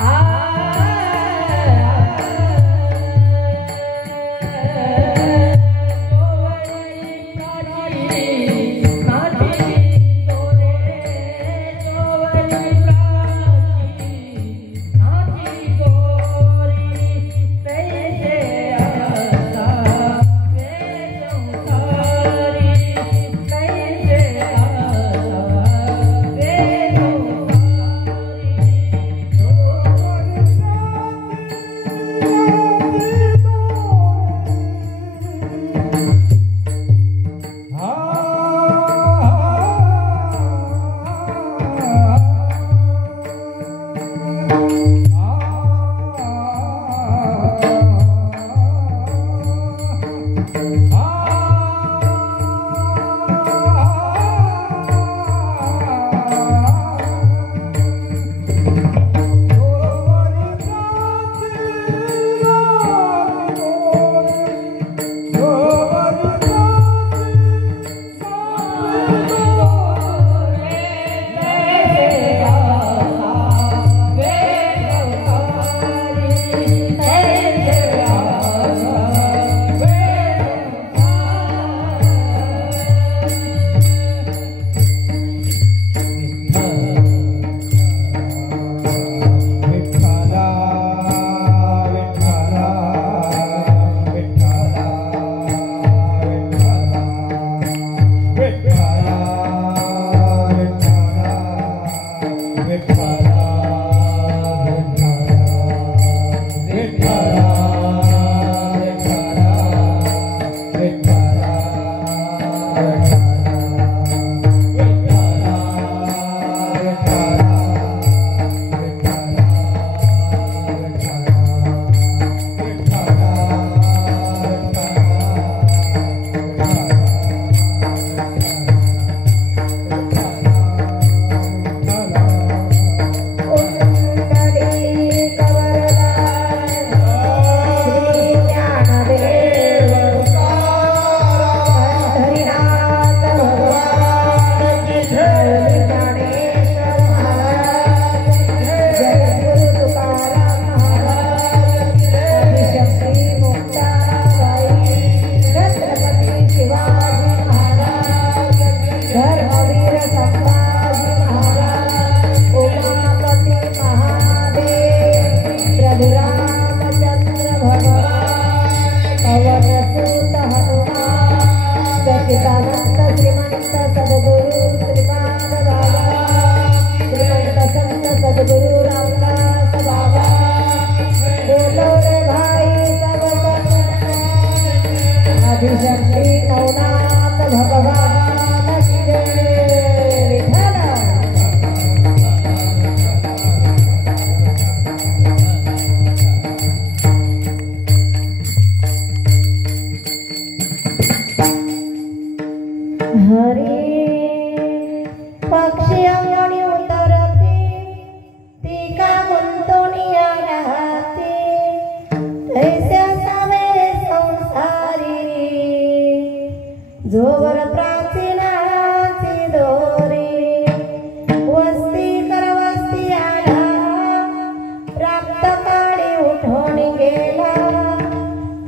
आ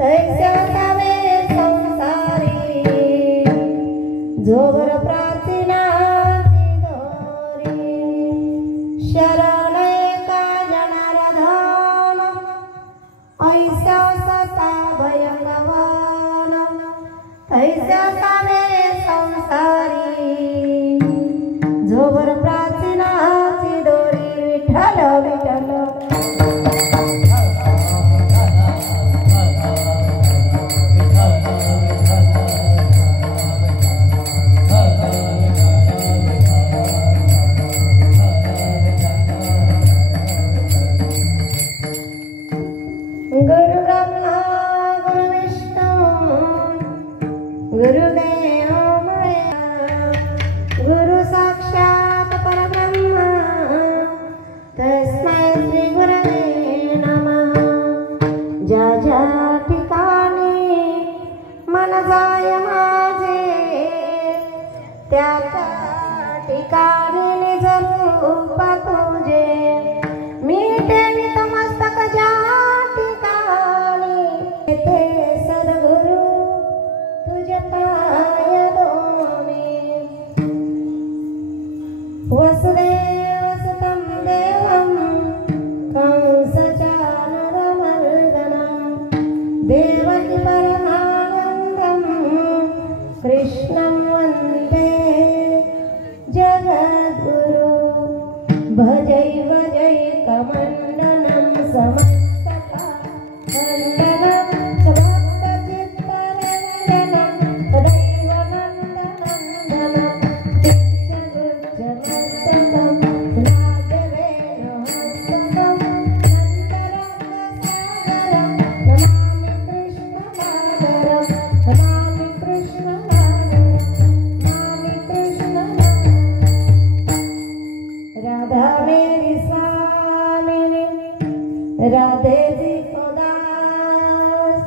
तैसा सावे संसारी जोवर प्राचीनाची दोरी शरण एका जनार्दन ऐसा सता भयंगवन तैसा सावे संसारी जोवर प्राचीनाची दोरी विठ्ठल विठ्ठल गुरु ब्रह्मा गुरु विष्णु गुरुदेव गुरु साक्षात परब्रह्म तस्मै श्री गुरवे नमः। ज्या ज्या ठिकाणी मन जाय माझे त्या त्या ठिकाणी निज रूप तुझे मीटे नितमस्तक ज्या ठिकाणी ते सद्गुरु तुझे पाय दोनी वसुदेव सुतं देवं कंसचानरमर्दनं देवकी परमानन्दं कृष्णं वन्दे जगद्गुरु भजैव जैकमण्डनं समस्तका वन्दनं समस्तचित्तरञ्जनं सदैव नन्दनन्दनं चित्तगुज्जमस्तकं राजवेणुहस्तकं नन्दरङ्गसागरं नमामि कृष्णसागरं नमामि कृष्णसागरं नमामि कृष्णसागरं। राधा मेरी स्वामिनी राधे जी को दास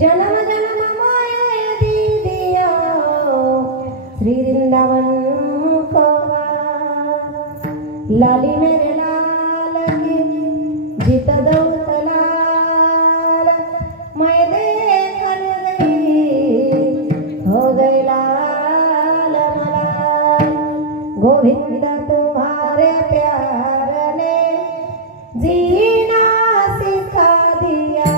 जन्म जन्म मोए दीदिया श्री वृंदावन को वास। लाली मेरे लाल की जीत दौत लाल मैं देखन गई हो गई लाल मलाल गोविंद तुम्हारे प्यार ने जीना सिखा दिया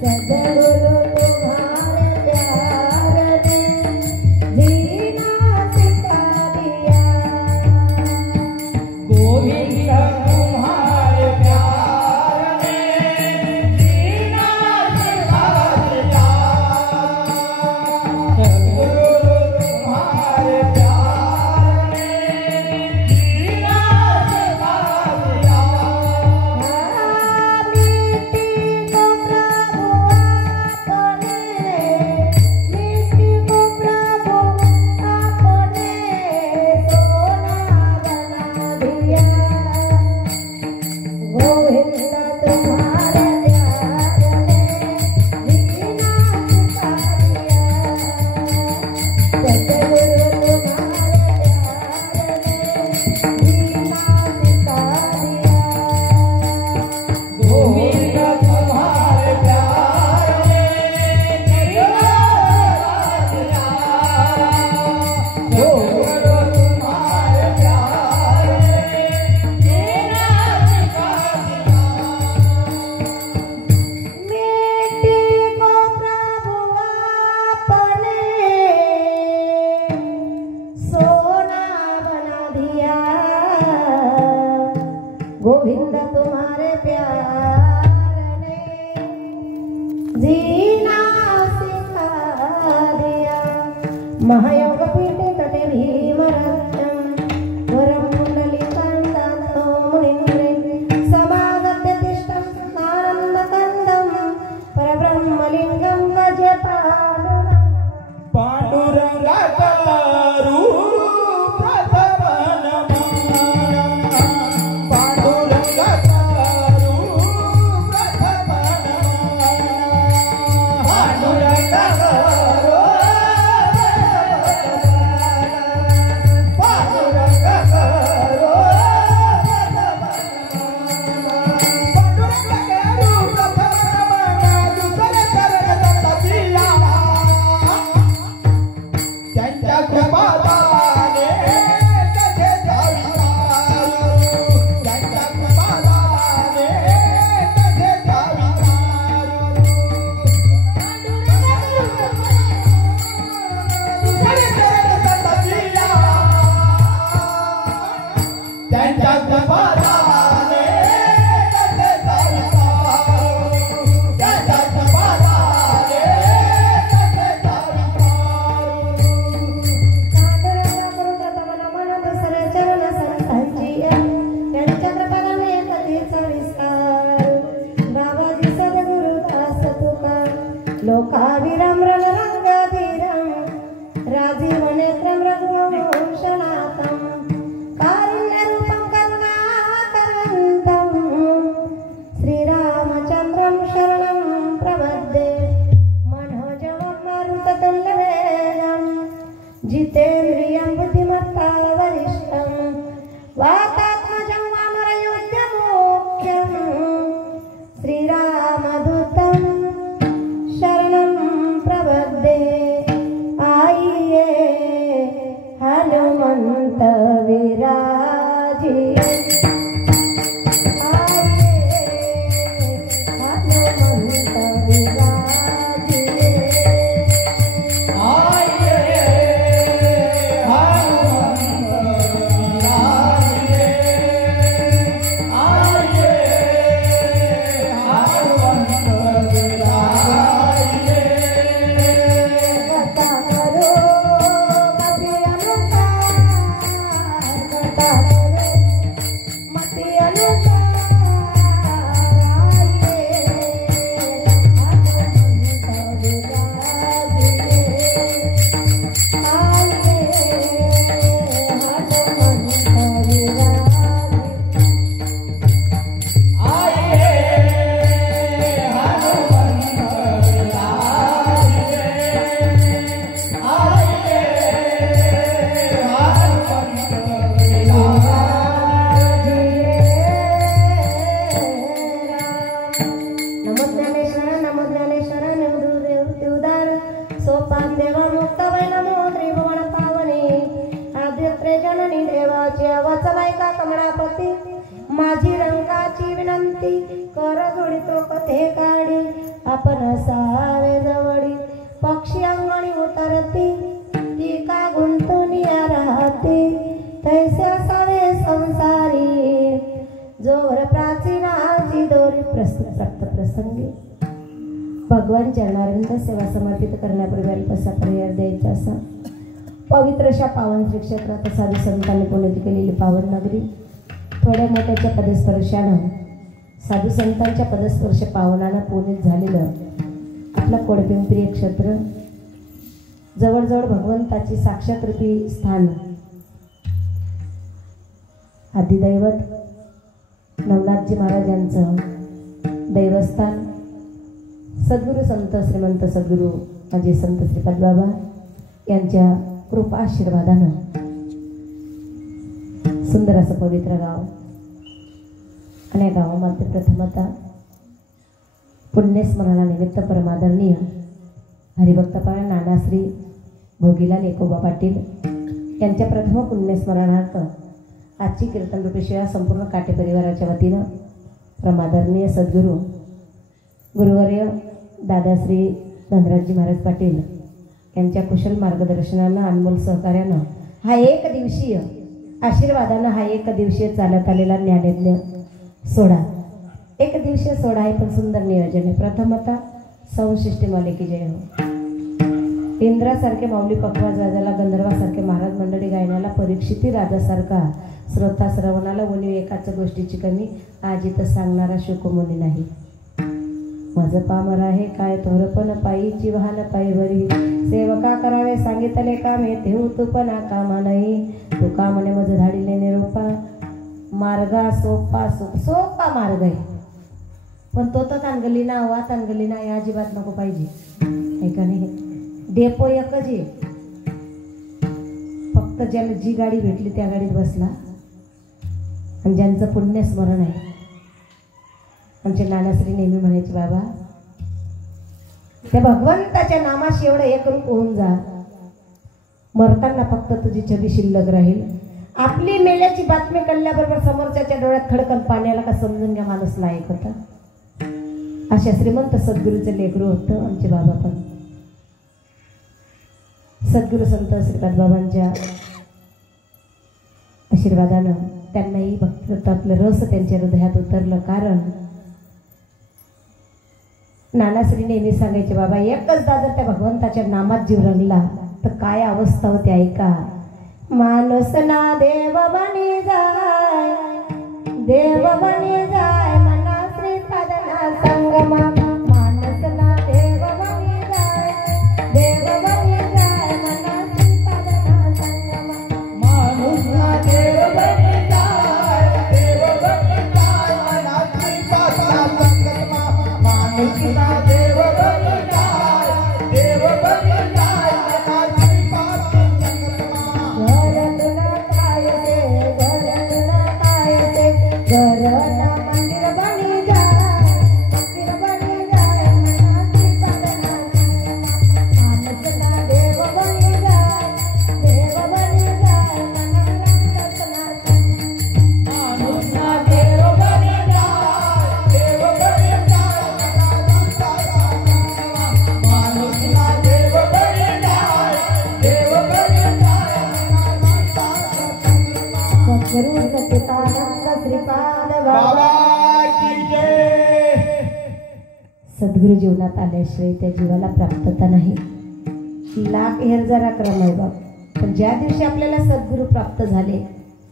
सद्गुरु तुम्हारे प्यार ने जीना सिखा दिया गोविंद तुम्हारे प्यार ने जीना सिखा दिया सद्गुरु तुम्हारे प्यार ने जीना सिखा दिया। मिट्टी को प्रभु आपने मिट्टी को प्रभु आपने सोना बना दिया गोविंद तुम्हारे प्यार ने जीना सिखा दिया सद्गुरु तुम्हारे प्यार ने जीना सिखा दिया। गोविंद तुम्हारे प्यार ने जीना सिखा दिया सद्गुरु तुम्हारे प्यार ने जीना सिखा दिया। मिट्टी को प्रभु आपने सोना बना दिया गोविंद तुम्हारे प्यार ने जीना सिखा दिया। महायोग पीठे तटे भीमरथ्यं वरं कुण्डलिकान्दातो मुनिमुने समागत्य तिष्ठं आनन्दकन्दं परब्रह्मलिङ्गं भज पाण्डुरङ्गं। पांडुरंगाचा रूप प्रथम नमः पांडुरंगाचा रूप प्रथम नमः पांडुरंगाचा रूप डोळे काढी आपण सावे जवळी पक्षी अंगणी उतरती ती का गुंतून राहते तैसे असावे संसारी जोवर प्राचीनाची दोरी प्रस्तुत प्रसंगी भगवान चरणारविंद सेवा समर्पित करण्यापूर्वी अल्पसा पर्याय द्यायचा असा पवित्र अशा पावन श्री क्षेत्रात साधू संतांनी पुण्यात केलेली पावन नगरी थोड्या मोठ्याच्या पदस्पर्शानं साधू संतांच्या पदस्पर्श पावनानं पुण्यात झालेलं आपलं कोडपिंपरी क्षेत्र जवळजवळ भगवंताची साक्षात रूपी स्थान आदिदैवत नवनाथजी महाराजांचं दैवस्थान सद्गुरू संत श्रीमंत सद्गुरू माझे संत श्रीपाद बाबा यांच्या कृपा आशीर्वादानं सुंदर असं पवित्र गाव आणि या गावामध्ये प्रथमतः पुण्यस्मरणानिमित्त परमादरणीय हरिभक्तपाळ नानाश्री भोगीलाल एकोबा पाटील यांच्या प्रथम पुण्यस्मरणार्थ आजची कीर्तनरूपी सेवा संपूर्ण काटे परिवाराच्या वतीनं परमादरणीय सद्गुरू गुरुवर्य दादाश्री धनराजजी महाराज पाटील यांच्या कुशल मार्गदर्शनानं अनमोल सहकार्यानं हा एक दिवसीय आशीर्वादानं हा एक दिवसीय चालत आलेला ज्ञानयज्ञ सोहळा एक दिवसीय सोहळा आहे पण सुंदर नियोजन आहे प्रथमतः संशिष्टी मालिकी जय हो इंद्रासारखे माऊली पकवाज राजाला गंधर्वासारखे महाराज मंडळी गायनाला परीक्षिती राजासारखा श्रोता श्रवणाला उणीव एकाच गोष्टीची कमी आज इथं सांगणारा शुकमुनी नाही माझं पामर आहे काय थोरपण पायीची वाहन पायी भरी सेवका करावे सांगितले कामे ठेवू तू पण कामा नाही तू का म्हणे माझं धाडीले निरोपा मार्गा सोपा सोपा मार्ग आहे पण तो तर तानगली ना वा तानगली ना या अजिबात नको पाहिजे आहे का नाही डेपो एकच आहे फक्त ज्याला जी गाडी भेटली त्या गाडीत बसला आणि ज्यांचं पुण्य स्मरण आहे आमचे नानाश्री नेहमी म्हणायचे बाबा त्या भगवंताच्या नामाशी एवढं एकरूप होऊन जा मरताना फक्त तुझी छबी शिल्लक राहील आपली मेल्याची बातमी कळल्याबरोबर समोरच्याच्या डोळ्यात खडकन पाण्याला का समजून घ्या माणूस लायक होता अशा श्रीमंत सद्गुरूचं लेकरू होतं आमचे बाबा पण सद्गुरू संत श्रीपाद बाबांच्या आशीर्वादानं त्यांनाही भक्त आपलं रस त्यांच्या हृदयात उतरलं कारण नानाश्री नेहमी सांगायचे बाबा एकचदा जर त्या भगवंताच्या नामात जीव रंगला तर काय अवस्था होते ऐका माणूस ना देव बनी जाय मना श्रीपादना संगमा माणूस ना देव बनी जाय मना श्रीपादना संगमा माणूस ना देव बनी जाय मना श्रीपादना संगमा माणूस ना देव बनी जाय मना श्रीपादना संगमा घरना काय से घरना मंदिर बनी जाय मना श्रीपादना माणूस ना देव बनी जाय मना रंगसना माणूस ना देव बनी जाय माणूस ना देव बनी सद्गुरु सच्चिदानंद श्रीपाद बाबा की जय सद्गुरु जीवनात आल्याशिवाय त्या जीवाला प्राप्तता नाही लाख हेरजरा क्रम आहे बाब पण ज्या दिवशी आपल्याला सद्गुरु प्राप्त झाले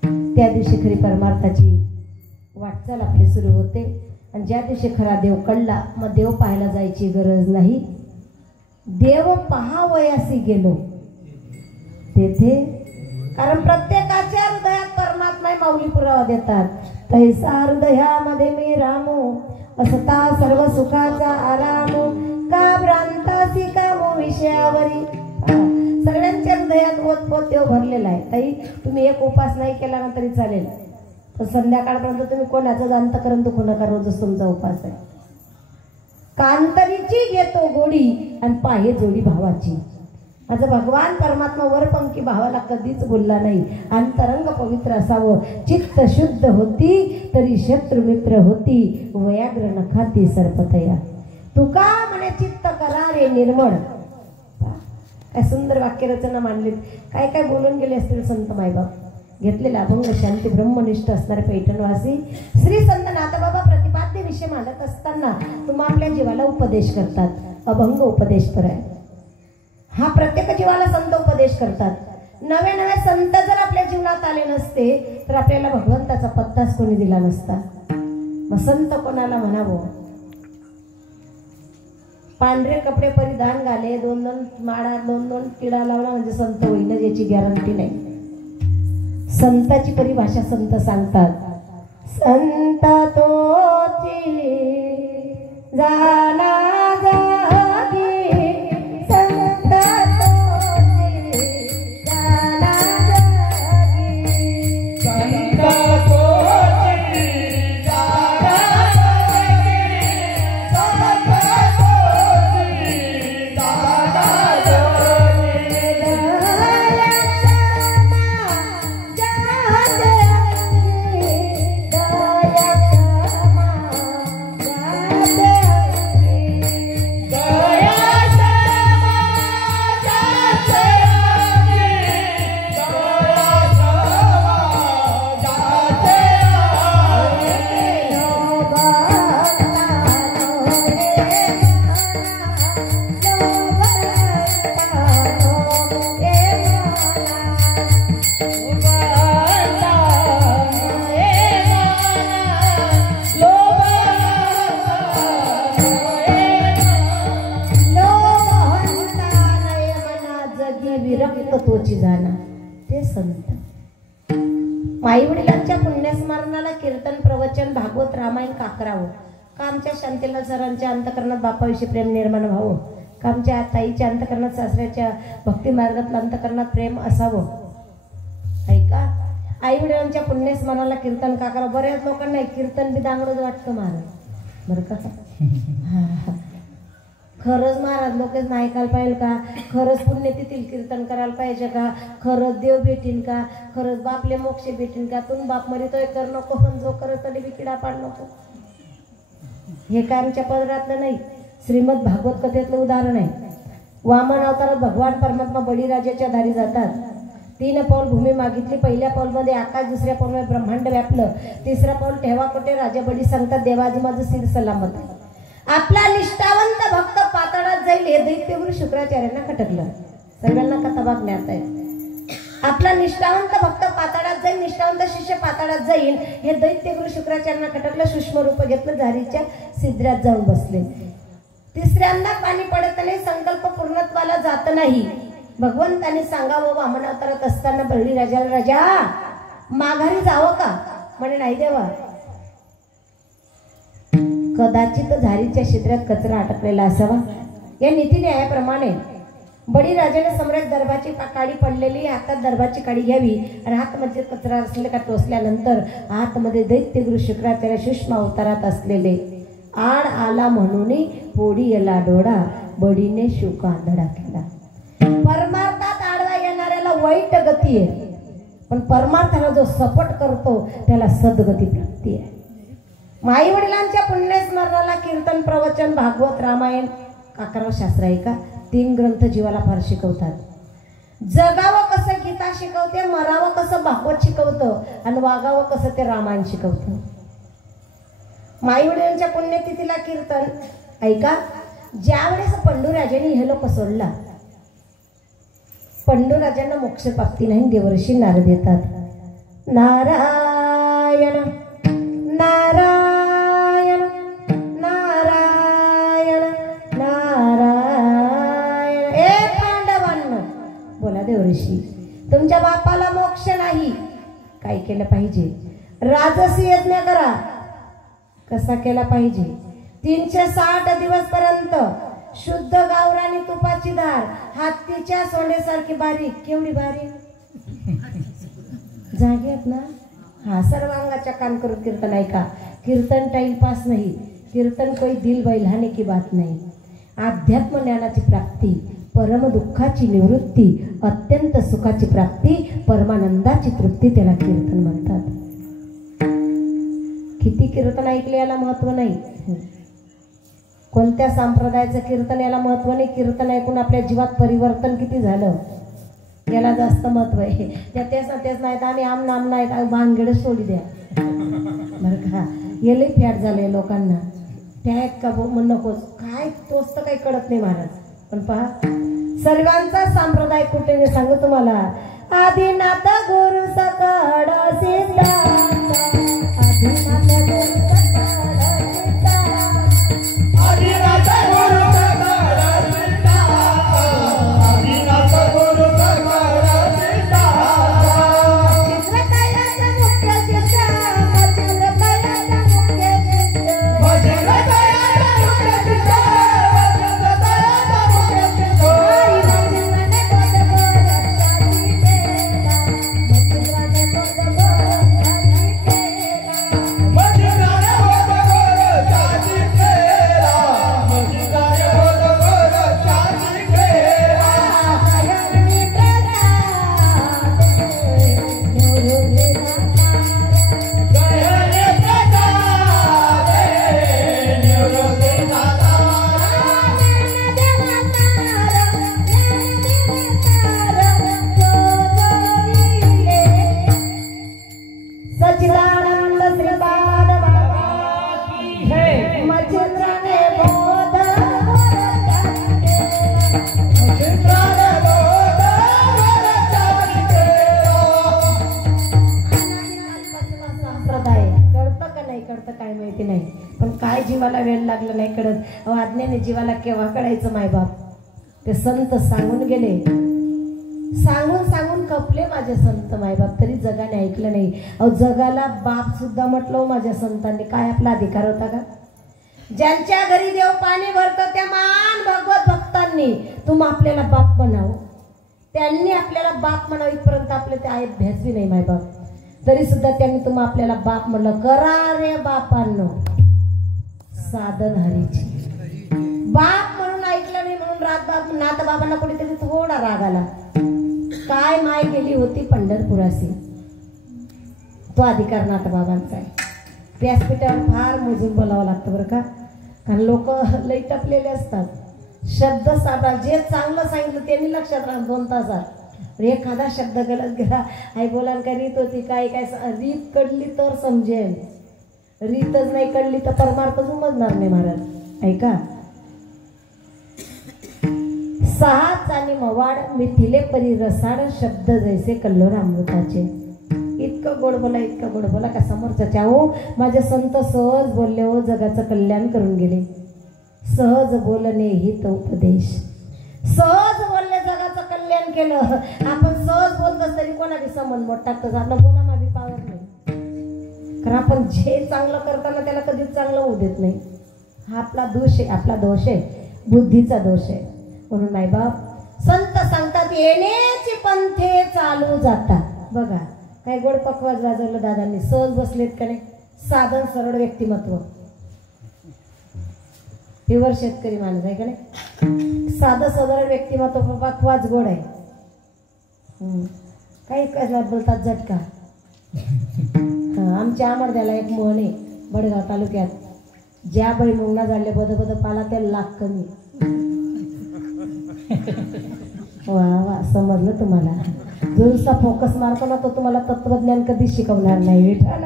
त्या दिवशी खरी परमार्थाची वाटचाल आपली सुरू होते आणि ज्या दिवशी खरा देव कळला मग देव पाहायला जायची गरज नाही देव पहावयासी गेलो तेथे कारण प्रत्येकाच्या हृदयात परमात्मा माऊली पुरावा देतात तैसा हृदयामध्ये मी रामू असता सर्व सुखाचा आरामू का भ्रांतासी कामो विषयावरी सगळ्यांच्या हृदयात ओतपोत देव भरलेला आहे ताई तुम्ही एक उपास नाही केला ना तरी चालेल तर संध्याकाळपर्यंत तुम्ही कोणाचं अंतकरण दुखू नका रोजच तुमचा उपास आहे कांतरीची घेतो गोडी आणि पाहे जोडी भावाची माझा भगवान परमात्मा वरपंखी भावाला कधीच बोलला नाही. अंतरंग पवित्र असावं, चित्त शुद्ध होती तरी शत्रू मित्र होती, वयाग्र नखाती सर्पतया. तुका म्हणे चित्त करा रे निर्मळ. काय सुंदर वाक्यरचना मांडलीत. काय काय बोलून गेले असतील संत मायबाप. घेतलेला अभंग शांती ब्रह्मनिष्ठ असणारे पैठणवासी श्री संत नाथबाबा प्रतिपाद्य विषय मांडत असताना तुम्हा आपल्या जीवाला उपदेश करतात. अभंग उपदेश तर आहे हा. प्रत्येक जीवाला संत उपदेश करतात. नवे नवे संत जर आपल्या जीवनात आले नसते तर आपल्याला भगवंताचा पत्ताच कोणी दिला नसता. मग संत कोणाला म्हणावं? पांढरे कपडे परिधान घाले, 2-2 माळा 2-2 किडा लावला म्हणजे संत होईल याची गॅरंटी नाही. संताची परिभाषा संत सांगतात. संत तोची जाना जागी, संत तोची जाना जागी, संत तोची जाना जागी, संत तोची जाना तोची जाना ते संत. आई वडिलांच्या पुण्यस्मरणाला कीर्तन प्रवचन भागवत रामायण काकरावं का आमच्या शांतीलाल सरांच्या अंतकरणात बापाविषयी प्रेम निर्माण व्हावं का आमच्या ताईच्या अंतकरणात सासऱ्याच्या भक्ती मार्गातलं अंतकरणात प्रेम असावं. ऐका, आई वडिलांच्या पुण्यस्मरणाला कीर्तन का करावं. बऱ्याच लोकांना कीर्तन बी दांगडच वाटतं महाराज बरं का. खरंच महाराज लोकच नाही ऐकायला पाहिजे का? खरंच पुण्यतिथील कीर्तन करायला पाहिजे का? खरंच देव भेटीन का? खरंच बापले मोक्ष भेटीन का? तुम बाप मरितोय कर नको पण जो करत तरी बी किडा पाड नको. हे काय आमच्या पदरातलं नाही. श्रीमद भागवत कथेतलं उदाहरण आहे. वामन अवतारात भगवान परमात्मा बळीराजाच्या दारी जातात. 3 पाऊल भूमी मागितली. पहिल्या पाऊलमध्ये आकाश, दुसऱ्या पाऊलमध्ये ब्रह्मांड व्यापलं, तिसरा पाऊल ठेवा कुठे? राजा बळी सांगतात देवाजी माझं सिर सलामत. आपला निष्ठावंत भक्त पाताळात जाईल हे दैत्यगुरु शुक्राचार्यांना खटकलं. सर्वांना कथा ज्ञात आहे. आपला निष्ठावंत भक्त पाताळात जाईल, निष्ठावंत शिष्य पाताळात जाईल हे दैत्यगुरु शुक्राचार्यांना खटकलं. सूक्ष्म रूप घेतलं, झारीच्या छिद्रात जाऊन बसले. तिसऱ्यांदा पाणी पडत नाही, संकल्प पूर्णत्वाला जात नाही. भगवंताने सांगावं वामन अवतारात असताना बळी राजाला, राजा माघारी जावं का? म्हणे नाही देवा, कदाचित झारीच्या छिद्रात कचरा अटकलेला असावा. या नीती न्यायाप्रमाणे बळीराजाने सम्राट दर्भाची काडी पडलेली, हातात दर्भाची काडी घ्यावी आणि हातमध्ये कचरा असले का टोचल्यानंतर आतमध्ये दैत्यगुरु शुक्राचार्य सूक्ष्म अवतारात असलेले आड आला म्हणून पोडी याला डोळा, बडीने शुक आंधळा केला. परमार्थात आडवा येणाऱ्याला वाईट गती आहे, पण परमार्थाला जो सपोर्ट करतो त्याला सद्गती प्राप्ती आहे. आई वडिलांच्या पुण्यस्मरणाला कीर्तन प्रवचन भागवत रामायण काकराव शास्त्र आहे का? 3 ग्रंथ जीवाला फार शिकवतात. जगावं कसं गीता शिकवते, मरावं कसं भागवत शिकवतं आणि वागावं कसं ते रामायण शिकवतं. आई वडिलांच्या पुण्यतिथीला कीर्तन ऐका. ज्यावेळेस पंडूराजांनी हे लोक सोडला, पंडूराजांना मोक्ष प्राप्ती नाही. देवर्षी नारद येतात. नारायण नारायण नारायण नारायण. ए पांडवांनो, बोला देवर्षी, तुमच्या बापाला मोक्ष नाही. काय केलं पाहिजे? राजसी यज्ञ करा. कसा केला पाहिजे? 360 दिवस पर्यंत शुद्ध गावरानी तुपाची धार, हत्तीच्या सोंडेसारखी बारीक. केवढी बारीक? जागेत ना. हा, सर्वांगाच्या कान करून कीर्तन ऐका. कीर्तन टाइमपास नाही, कीर्तन कोई दिल बहलाने की बात नाही. अध्यात्म ज्ञानाची प्राप्ती, परम दुःखाची निवृत्ती, अत्यंत सुखाची प्राप्ती, परमानंदाची तृप्ती त्याला कीर्तन म्हणतात. किती कीर्तन ऐकले याला महत्व नाही. कोणत्या संप्रदायाचं कीर्तन याला महत्व नाही. कीर्तन ऐकून आपल्या जीवात परिवर्तन किती झालं याला जास्त महत्व आहे. त्या तेच नाहीत आम्ही आम नाम नाहीत भानगड सोडी द्या बरं का. येले फॅट झाले लोकांना. त्या का नकोच काय तोच तर काही कळत नाही महाराज. पण पहा सर्वांचा संप्रदाय कुठे मी सांगू तुम्हाला. आदिनाथ गुरु सकळ सिद्धांत, आदिनाथ गुरु सकळ सिद्धांत, आदिनाथ गुरु सकळ सिद्धांत, आदिनाथ गुरु सकळ सिद्धांत. चित्रकलाचा मुख्य शिष्य, चित्रकलाचा मुख्य शिष्य, वज्रकलाचा मुख्य शिष्य, वज्रकलाचा मुख्य शिष्य. मचिंद्राने बोध बोध चाची केला, मचिंद्राने बोध बोध चाची केला, मचिंद्राने बोध बोध चाची केला. जयने प्रसादे निवृत्ती दाता, सच्चिदानंद श्रीपाद बाबा की जय. मचिंद्राने बोध मचिंद्राने बोध बोध चाची केला. संप्रदाय कळतं का नाही कळतं काय माहिती नाही. पण काय जीवाला वेळ लागला नाही कळत. अहो आज्ञेने जीवाला केव्हा कळायचं मायबाप. ते संत सांगून गेले, सांगून सांगून कपले माझे संत मायबाप, तरी जगाने ऐकलं नाही. अहो जगाला बाप सुद्धा म्हटलं माझ्या संतांनी. काय आपला अधिकार होता का. ज्यांच्या घरी देव पाणी भरतो त्या मान भगवत भक्तांनी तुम आपल्याला बाप म्हणावं. त्यांनी आपल्याला बाप म्हणावं इथपर्यंत आपले ते आहेत भेसली नाही मायबाप. तरी सुद्धा त्यांनी तुम आपल्याला बाप म्हणलं. करा रे बापांनो साधन हरीची. बाप म्हणून ऐकलं नाही म्हणून रात नाथ बाबांना कुठेतरी थोडा राग आला. काय माय गेली होती पंढरपुराशी. तो अधिकार नाथ बाबांचा आहे. व्यासपीठावर फार मोजून बोलावं लागतं बरं का. कारण लोक लई टपलेले असतात. शब्द साधा जे चांगलं सांगितलं त्यांनी लक्षात राहत 2 तासात. एखादा शब्द गलत गेला आई बोलायला काय रीत होती काय काय रीत कळली तर समजेल. रीतच नाही कळली तर परमार्थ समजणार नाही महाराज. ऐका. साच आणि मवाड मिथिले परी रसाड शब्द जैसे कल्लोर अमृताचे. इतकं गोड बोला इतकं गोड बोला का समोरच्याच्या. हो माझे संत सहज बोलले हो जगाचं कल्याण करून गेले. सहज बोलणे हित उपदेश. सहज बोलले जगाचं कल्याण केलं. आपण सहज बोलतो तरी कोणाबी समन मोठ टाकतो. आपलं बोला माबी पावत नाही. कारण आपण जे चांगलं करताना त्याला कधीच चांगलं होऊ देत नाही. हा आपला दोष आहे. आपला दोष आहे. बुद्धीचा दोष आहे. म्हणून मायबाप संत सांगतात येण्याची पंथे चालू जातात. बघा काय गोड पकवाज वाजवलं दादांनी. सहज बसलेत का नाही. साधन सरळ व्यक्तिमत्व. प्युअर शेतकरी माणूस आहे का नाही. साधं साधारण व्यक्तिमत्व पकवाज गोड आहे. काही काय बोलतात झटका. आमच्या आमरद्याला एक म्हण आहे बडगाव तालुक्यात. ज्या बाई मुंगना झाले बद बद पाला त्या लाख कमी. वा वा समजलं तुम्हाला. जो नुसता फोकस मारतो ना तो तुम्हाला तत्वज्ञान कधीच शिकवणार नाही. विठ्ठल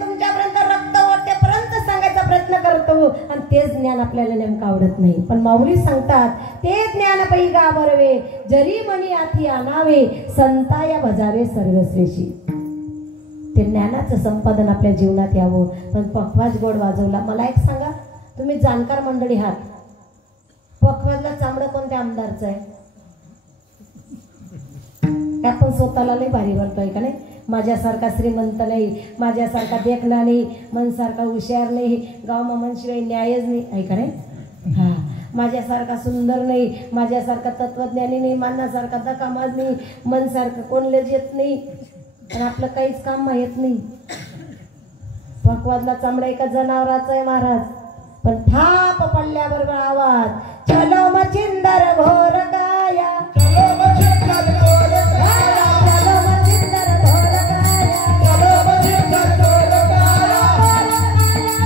तुमच्यापर्यंत रक्त ओढतेपर्यंत सांगायचा प्रयत्न करतो आणि तेच ज्ञान आपल्याला नेमकं आवडत नाही. पण माऊली सांगतात ते ज्ञान पै गाभरवे जरी मनी आथी आणावे संताया भजावे सर्वश्रेशी. ते ज्ञानाचं संपादन आपल्या जीवनात यावं. पण पखवाज गोड वाजवला. मला एक सांगा तुम्ही जाणकार मंडळी आहात. पखवाजला चांबडं कोणत्या आमदारचं आहे. आपण स्वतःला लई भारी बोलतोय का नाही. माझ्यासारखा श्रीमंत नाही, माझ्यासारखा देखणा नाही, मनसारखा हुशार नाही, गाव मामांशिवाय न्यायच नाही आहे का नाही. हा माझ्यासारखा सुंदर नाही, माझ्यासारखा तत्वज्ञानी नाही, मानासारखा दकामाज नाही, मनसारखं कोण लज येत नाही आणि आपलं काहीच काम माहीत नाही. पकवादला चामडा एका जनावराचा आहे महाराज, पण थाप पडल्याबरोबर आवाज, चलो मचिंदर घोर गाया, चलो मच्छर घोर गाया, चलो मचिंदर घोर गाया, चलो मच्छर घोर गाया, घोर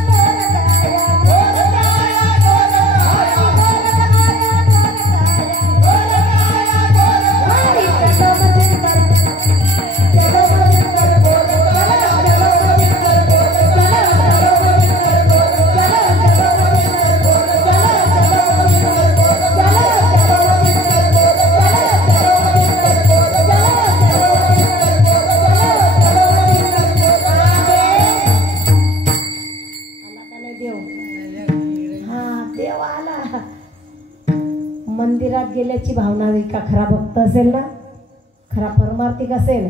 गाया, घोर गाया, घोर गाया, घोर गाया, चलो मचिंदर, चलो मचिंदर घोर गाया, चलो मचिंदर घोर गाया, मंदिरात गेल्याची भावना का खरा भक्त असेल ना, खरा परमार्थिक असेल,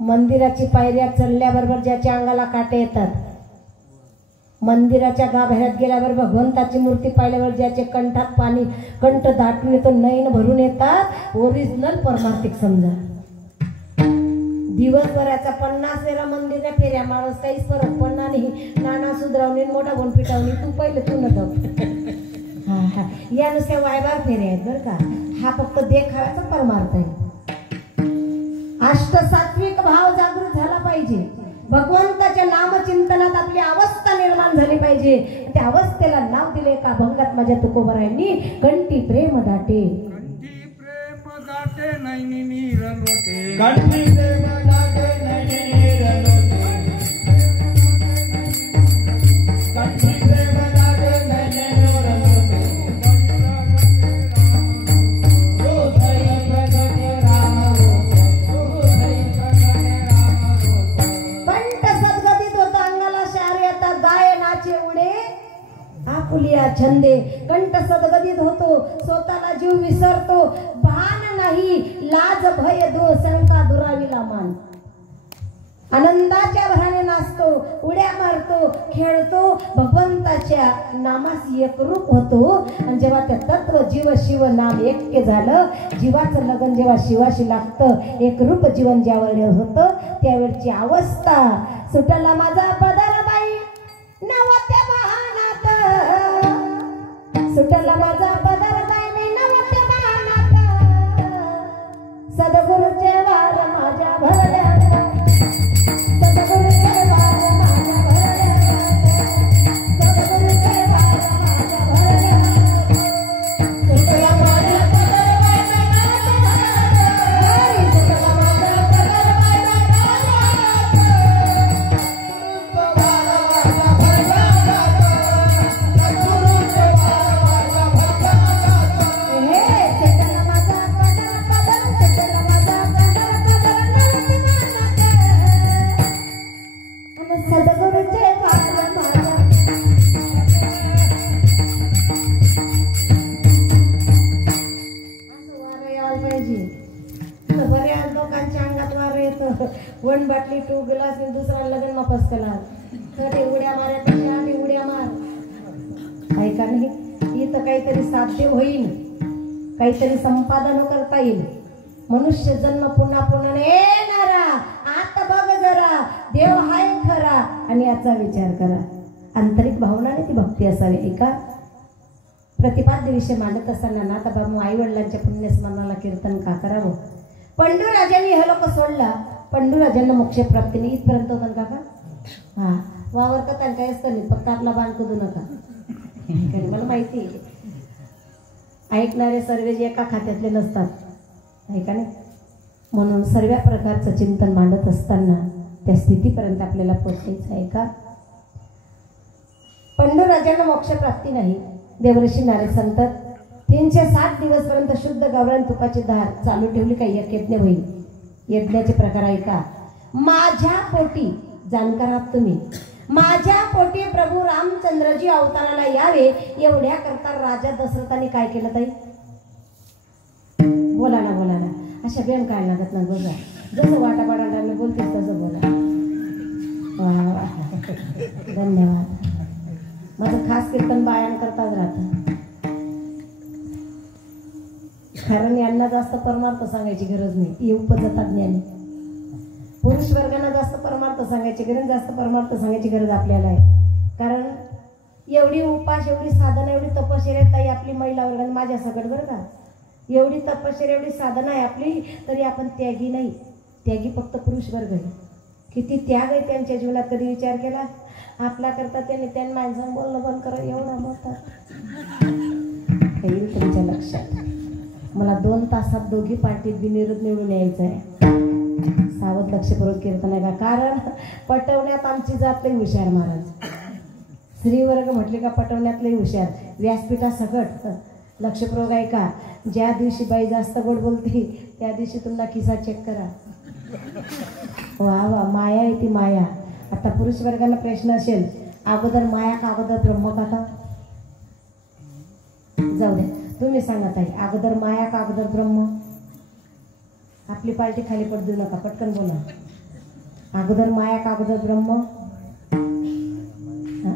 मंदिराची पायऱ्या चढल्याबरोबर ज्याच्या अंगाला काटे येतात, मंदिराच्या गाभाऱ्यात गेल्याबरोबर भगवंताची मूर्ती पाहिल्यावर ज्याचे कंठात पाणी, कंठ दाटून येतो, नैन भरून येतात, ओरिजिनल परमार्थिक समजा. दिवसभराचा 50 वेळा मंदिर फेऱ्या माणूस काहीच फरक पडणार नाही. नाना सुधरावणी मोठा बोन पिटावणी तू पहिले तू न या नुसत्या वायबार फेऱ्या आहेत बरं का. हा फक्त देखाव्याचा परमार्थ आहे. अष्टसात्विक भाव जागृत झाला पाहिजे. भगवंताच्या नामचिंतनात आपली अवस्था निर्माण झाली पाहिजे. त्या अवस्थेला नाव दिले का भंगात माझ्या तुकोबरायांनी, कंठी प्रेम दाटे, कंठी प्रेम दाटे नैनी नीर लोटे, कंठी प्रेम दाटे नैनी नीर लोटे, कंठी प्रेम दाटे नैनी नीर लोटे, हृदय प्रगटे राम रूप, हृदय प्रगटे राम रूप. कंठ सद्गतीत होता, अंगाला शार येतात, गायनाचे उडे आपुलिया छंदे. कंठ सद्गतीत होतो, स्वतःला जीव विसरतो, भान नाही, लाज भय दो शंका दुरावीला मान. आनंदाच्या भराने नाचतो, उड्या मारतो, खेळतो, भगवंताच्या नामास एकरूप होतो. आणि जेव्हा त्या तत्व जीव शिव नाम ऐक्य झालं, जीवाचं लगन जेव्हा शिवाशी लागतं, एकरूप जीवन ज्यावेळी होतं, त्यावेळची अवस्था. सुटला माझा पदर बाई नवत्या बहानात, सुटला माझा पदर बाई नवत्या बहानात, सद्गुरूचे वार माझ्या भरल्या, सद्गुरूचे वार माझ्या भरल्या, सद्गुरूचे वार माझ्या भरल्या. सुटला माझा पदर बाई नवत्या, सुटला माझा पदर बाई वन बाटली 2 ग्लास दुसरा लगन वापस केला तर उड्या मारायच्या आणि उड्या मार. ऐका नाही, इथं काहीतरी साध्य होईल, काहीतरी संपादन करता येईल. मनुष्य जन्म पुन्हा पुन्हा येणारा, आता बघ जरा देव हाय खरा आणि याचा विचार करा. आंतरिक भावनाने ती भक्ती असावी. ऐका, प्रतिपाद्य विषय मांडत असताना ना आता बाबा आई वडिलांच्या पुण्यस्मरणाला कीर्तन का करावं. पंडूराजांनी हा लोक सोडला, पंडूराजांना मोक्ष प्राप्तीने इथपर्यंत होतं काका. हा वावरता त्यांच्या असतं फक्त आपला बाण कुदू नका. मला माहिती आहे ऐकणारे सर्व जे एका खात्यातले नसतात, ऐका नाही. म्हणून सर्व प्रकारचं चिंतन मांडत असताना त्या स्थितीपर्यंत आपल्याला पोहोचायचं आहे. का पंडूराजांना मोक्ष प्राप्ती नाही. देवऋषी नारद सांगतात 360 दिवसपर्यंत शुद्ध गावरान तुपाची धार चालू ठेवली का एक यज्ञ होईल. यज्ञाचे प्रकार ऐका. माझ्या पोटी जाणकार आहात तुम्ही, माझ्या पोटी प्रभू रामचंद्रजी अवताराला यावे एवढ्या करता राजा दशरथाने काय केलं ताई? बोला ना बोला ना, अशा बेन काय लागत ना बघा. जसं वाटापाटा मी बोलतेस तसं बोला. धन्यवाद. माझं खास कीर्तन बायान करताच राहतं, कारण यांना जास्त परमार्थ सांगायची गरज नाही, ती उपजतात ज्ञानी. पुरुष वर्गांना जास्त परमार्थ सांगायची गरज, जास्त परमार्थ सांगायची गरज आपल्याला आहे. कारण एवढी उपास, एवढी साधना, एवढी तपश्चर्या ताई आपली महिला वर्गाने माझ्या सकट बरं का, एवढी तपश्चर्या, एवढी साधना आहे आपली, तरी आपण त्यागी नाही. त्यागी फक्त पुरुष वर्ग आहे. किती त्याग आहे त्यांच्या जीवनात, कधी विचार केला? आपला करता त्यांनी माणसानं बोलणं बंद करा, एवढा मोठा येईल तुमच्या लक्षात. मला 2 तासात दोघी पार्टीत बिनविरोध निवडून यायचं आहे. सावध लक्षपूर्वक कीर्तन आहे का? कारण पटवण्यात आमची जात लई हुशार महाराज. स्त्रीवर्ग म्हटले का पटवण्यात लई हुशार. व्यासपीठासकट लक्षपूर्वक आहे का? ज्या दिवशी बाई जास्त गोड बोलते त्या दिवशी तुम्हाला किस्सा चेक करा. वा वा, माया आहे ती माया. आता पुरुष वर्गाला प्रश्न असेल, अगोदर माया का अगोदर ब्रह्म का? जाऊ द्या, तुम्ही सांगा ताई, अगोदर माया का अगोदर ब्रह्म? आपली पार्टी खाली पडू देऊ नका, पटकन बोला. अगोदर माया का अगोदर ब्रह्म?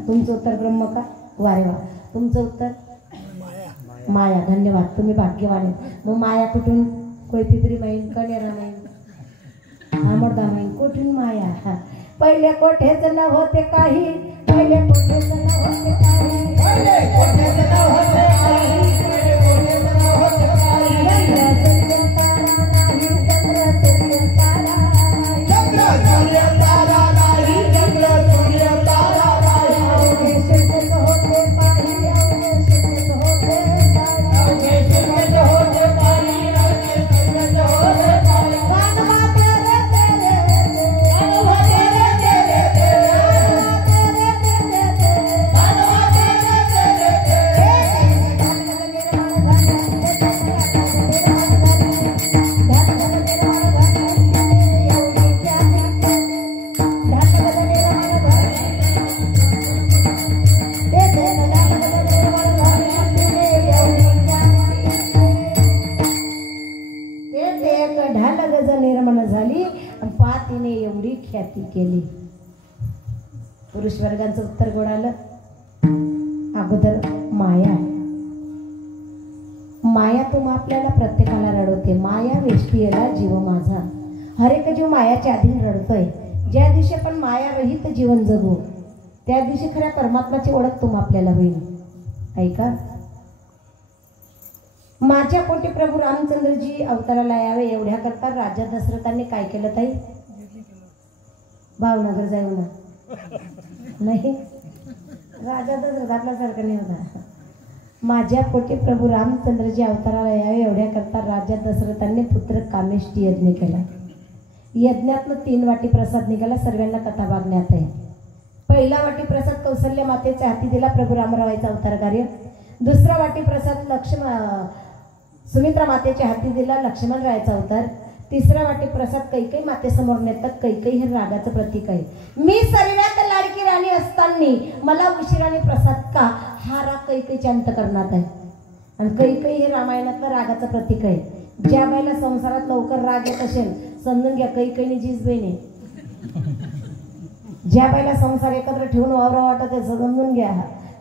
तुमचं उत्तर ब्रह्म का? वारे वा, तुमचं उत्तर माया. धन्यवाद, तुम्ही भाग्यवान आहे. मग माया कुठून? कोई पिपरी माईन, कनेरा माईन, आमोडदा माईन, कुठून माया? पहिले कोठेच न होते काही, पहिले कोठेच न होते काही, पहिले कोठेच न होते काही, पहिले कोठेच न होते काही. चंद्र सूर्य तारा नाही, चंद्र सूर्य तारा नाही, चंद्र होते काही, होते ख्याती केली. पुरुष वर्गांचं उत्तर गोड आलं. अगोदर माया. माया तुम आपल्याला प्रत्येकाला रडवते. माया वेष्टीला जीव माझा. हर एक जीव मायाच्या अधीन रडतोय. ज्या दिवशी आपण माया रहित जीवन जगू त्या दिवशी खऱ्या परमात्माची ओळख तुम आपल्याला होईल. ऐका, माझ्या पोटी प्रभू रामचंद्रजी अवताराला यावे एवढ्या करता राजा दशरथांनी काय केलं ताई? भावनगर जाऊ ना नाही, राजा दशरथ आपल्यासारखं नाही होता. माझ्या पोटी प्रभू रामचंद्रजी अवताराला यावे एवढ्या करता राजा दशरथांनी पुत्र कामेष्टी यज्ञ केला. यज्ञातनं 3 वाटी प्रसाद निघाला. सर्वांना कथा बघण्यात आहे. पहिला वाटी प्रसाद कौशल्य मातेच्या हाती दिला, प्रभू रामरावायचा अवतार कार्य. दुसरा वाटी प्रसाद सुमित्रा मातेच्या हाती दिला, लक्ष्मण रायाचा अवतार. तिसरा वाटी प्रसाद कैकेयी मातेसमोर नेतात. कैकेयी हे रागाचं प्रतीक आहे. मी शरीरात लाडकी राणी असताना मला उशिराने प्रसाद का? हा राग कैकेयीच्या अंतःकरणात आहे. आणि कैकेयी हे रामायणातलं रागाचं प्रतीक आहे. ज्या बाईला संसारात लवकर राग येत असेल समजून घ्या कैकेयीने जीज बहिणी. ज्या बाईला संसार एकत्र ठेवून वावरा वाटत आहे समजून घ्या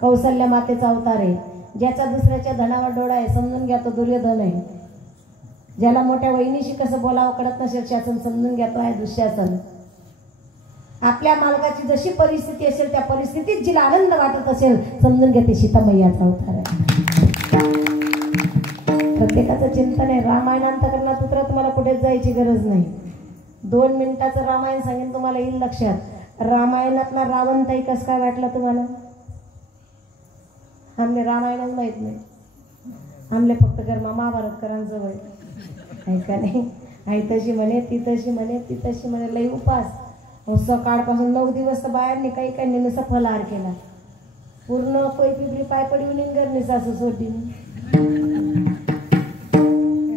कौशल्य मातेचा अवतार आहे. ज्याचा दुसऱ्याच्या धनावर डोळा आहे समजून घ्या तो दुर्योधन आहे. ज्याला मोठ्या वहिनीशी कसं बोलावं कळत नसेल शासन समजून घ्या तो आहे दुःशासन. आपल्या मालकाची जशी परिस्थिती असेल त्या परिस्थितीत जिला आनंद वाटत असेल समजून घ्या ते सीतामय्याचा अवतार आहे. प्रत्येकाचं चिंतन आहे. रामायणांतकरणात उतरा, तुम्हाला कुठेच जायची गरज नाही. 2 मिनिटाचं रामायण सांगेन तुम्हाला येईल लक्षात. रामायणातला रावण ताई कसं काय वाटला तुम्हाला? आमले रामायणच माहित नाही. आमले फक्त गरमा महाभारतकरांचं वय आहे का नाही? आई तशी म्हणे, ती तशी म्हणे, ती तशी म्हणे. लई उपास. सकाळपासून 9 दिवस तर बाहेरनी काही काही नुसता फलाहार केला. पूर्ण कोई पिपरी पाय पडून घरनी सासू सोडली.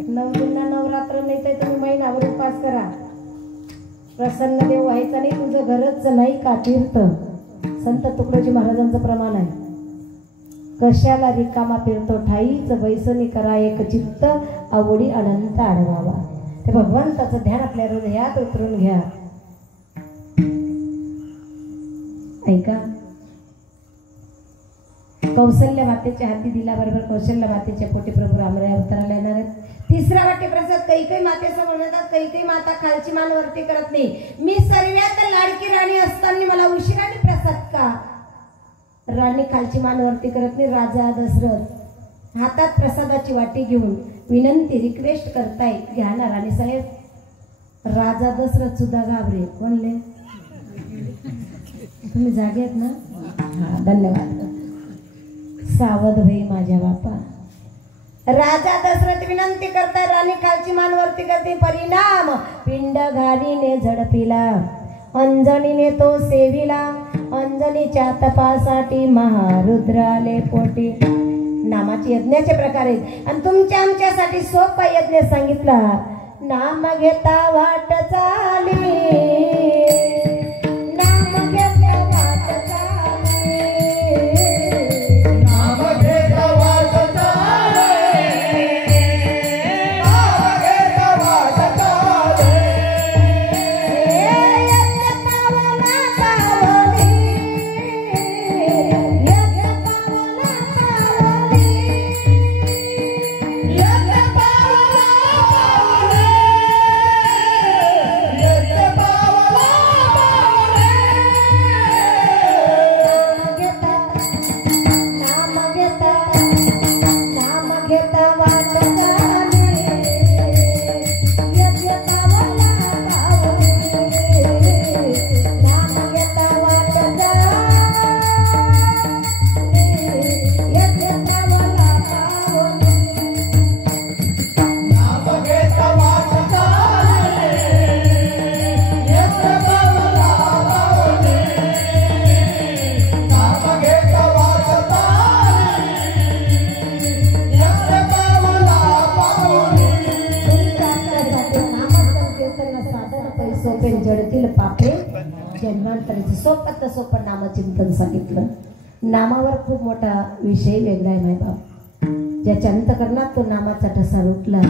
9 दिन नवरात्र नाही तर तुम्ही महिनाभर उपास करा. प्रसन्न देव व्हायचा नाही. तुझं घरच नाही का तीर्थ? संत तुकडोजी महाराजांचं प्रमाण आहे. कशाला रिकामा फिरतो ठाईच वैसनी करा एक चित्त आवडी अनंत आढवावा. ते भगवंताचं ध्यान आपल्या हृदयात उतरून घ्या. ऐका, कौशल्य मातेच्या हाती दिल्याबरोबर कौशल्य मातेच्या पोटी प्रभू रामराय अवतराला येणार आहेत. तिसरा वाटे प्रसाद कैकई मातेचं म्हणतात. कैकई माता खालची मान वरती करत नाही. मी सर्वात लाडकी राणी असताना मला उशिराने प्रसाद का? राणी खालची मान वरती करत नाही. राजा दशरथ हातात प्रसादाची वाटी घेऊन विनंती रिक्वेस्ट करताय, घ्या ना राणी साहेब. राजा दशरथ सुद्धा घाबरे. कोणले तुम्ही जागे आहेत ना? हा, धन्यवाद. सावध भाई माझ्या बापा. राजा दशरथ विनंती करताय, राणी खालची मान वरती करते. परिणाम पिंड घालीने झडपिला, अंजनीने तो सेविला. अंजनीच्या तपासाठी महारुद्र आले पोटी. नामाचे यज्ञाचे प्रकार आहेत आणि तुमच्या आमच्यासाठी सोपा यज्ञ सांगितला. नाम घेता वाट चाली, नाम घेता वाट चाली, नाम घेता वाट चाले, नाम घेता वाट चाले. यज्ञ पावला पावली, यज्ञ पावला पावली, यज्ञ पावला पावले, यज्ञ पावला पावले. नाम घेता वाट चाली, यज्ञ पावला पावली, नाम घेता वाट चाली, यज्ञ पावला पावली. नाम घेता वाट चाले, यज्ञ पावला पावले. नाम घेता वाट चाले, यज्ञ पावला पावले. सोपे जडतील पापे जन्मांतराचे सोपत सोपं नामचिंतन सांगितलं. नामावर खूप मोठा विषय वेगळा आहे माय बाप. ज्याच्या अंतकरणात तो नामाचा ठसा रुटला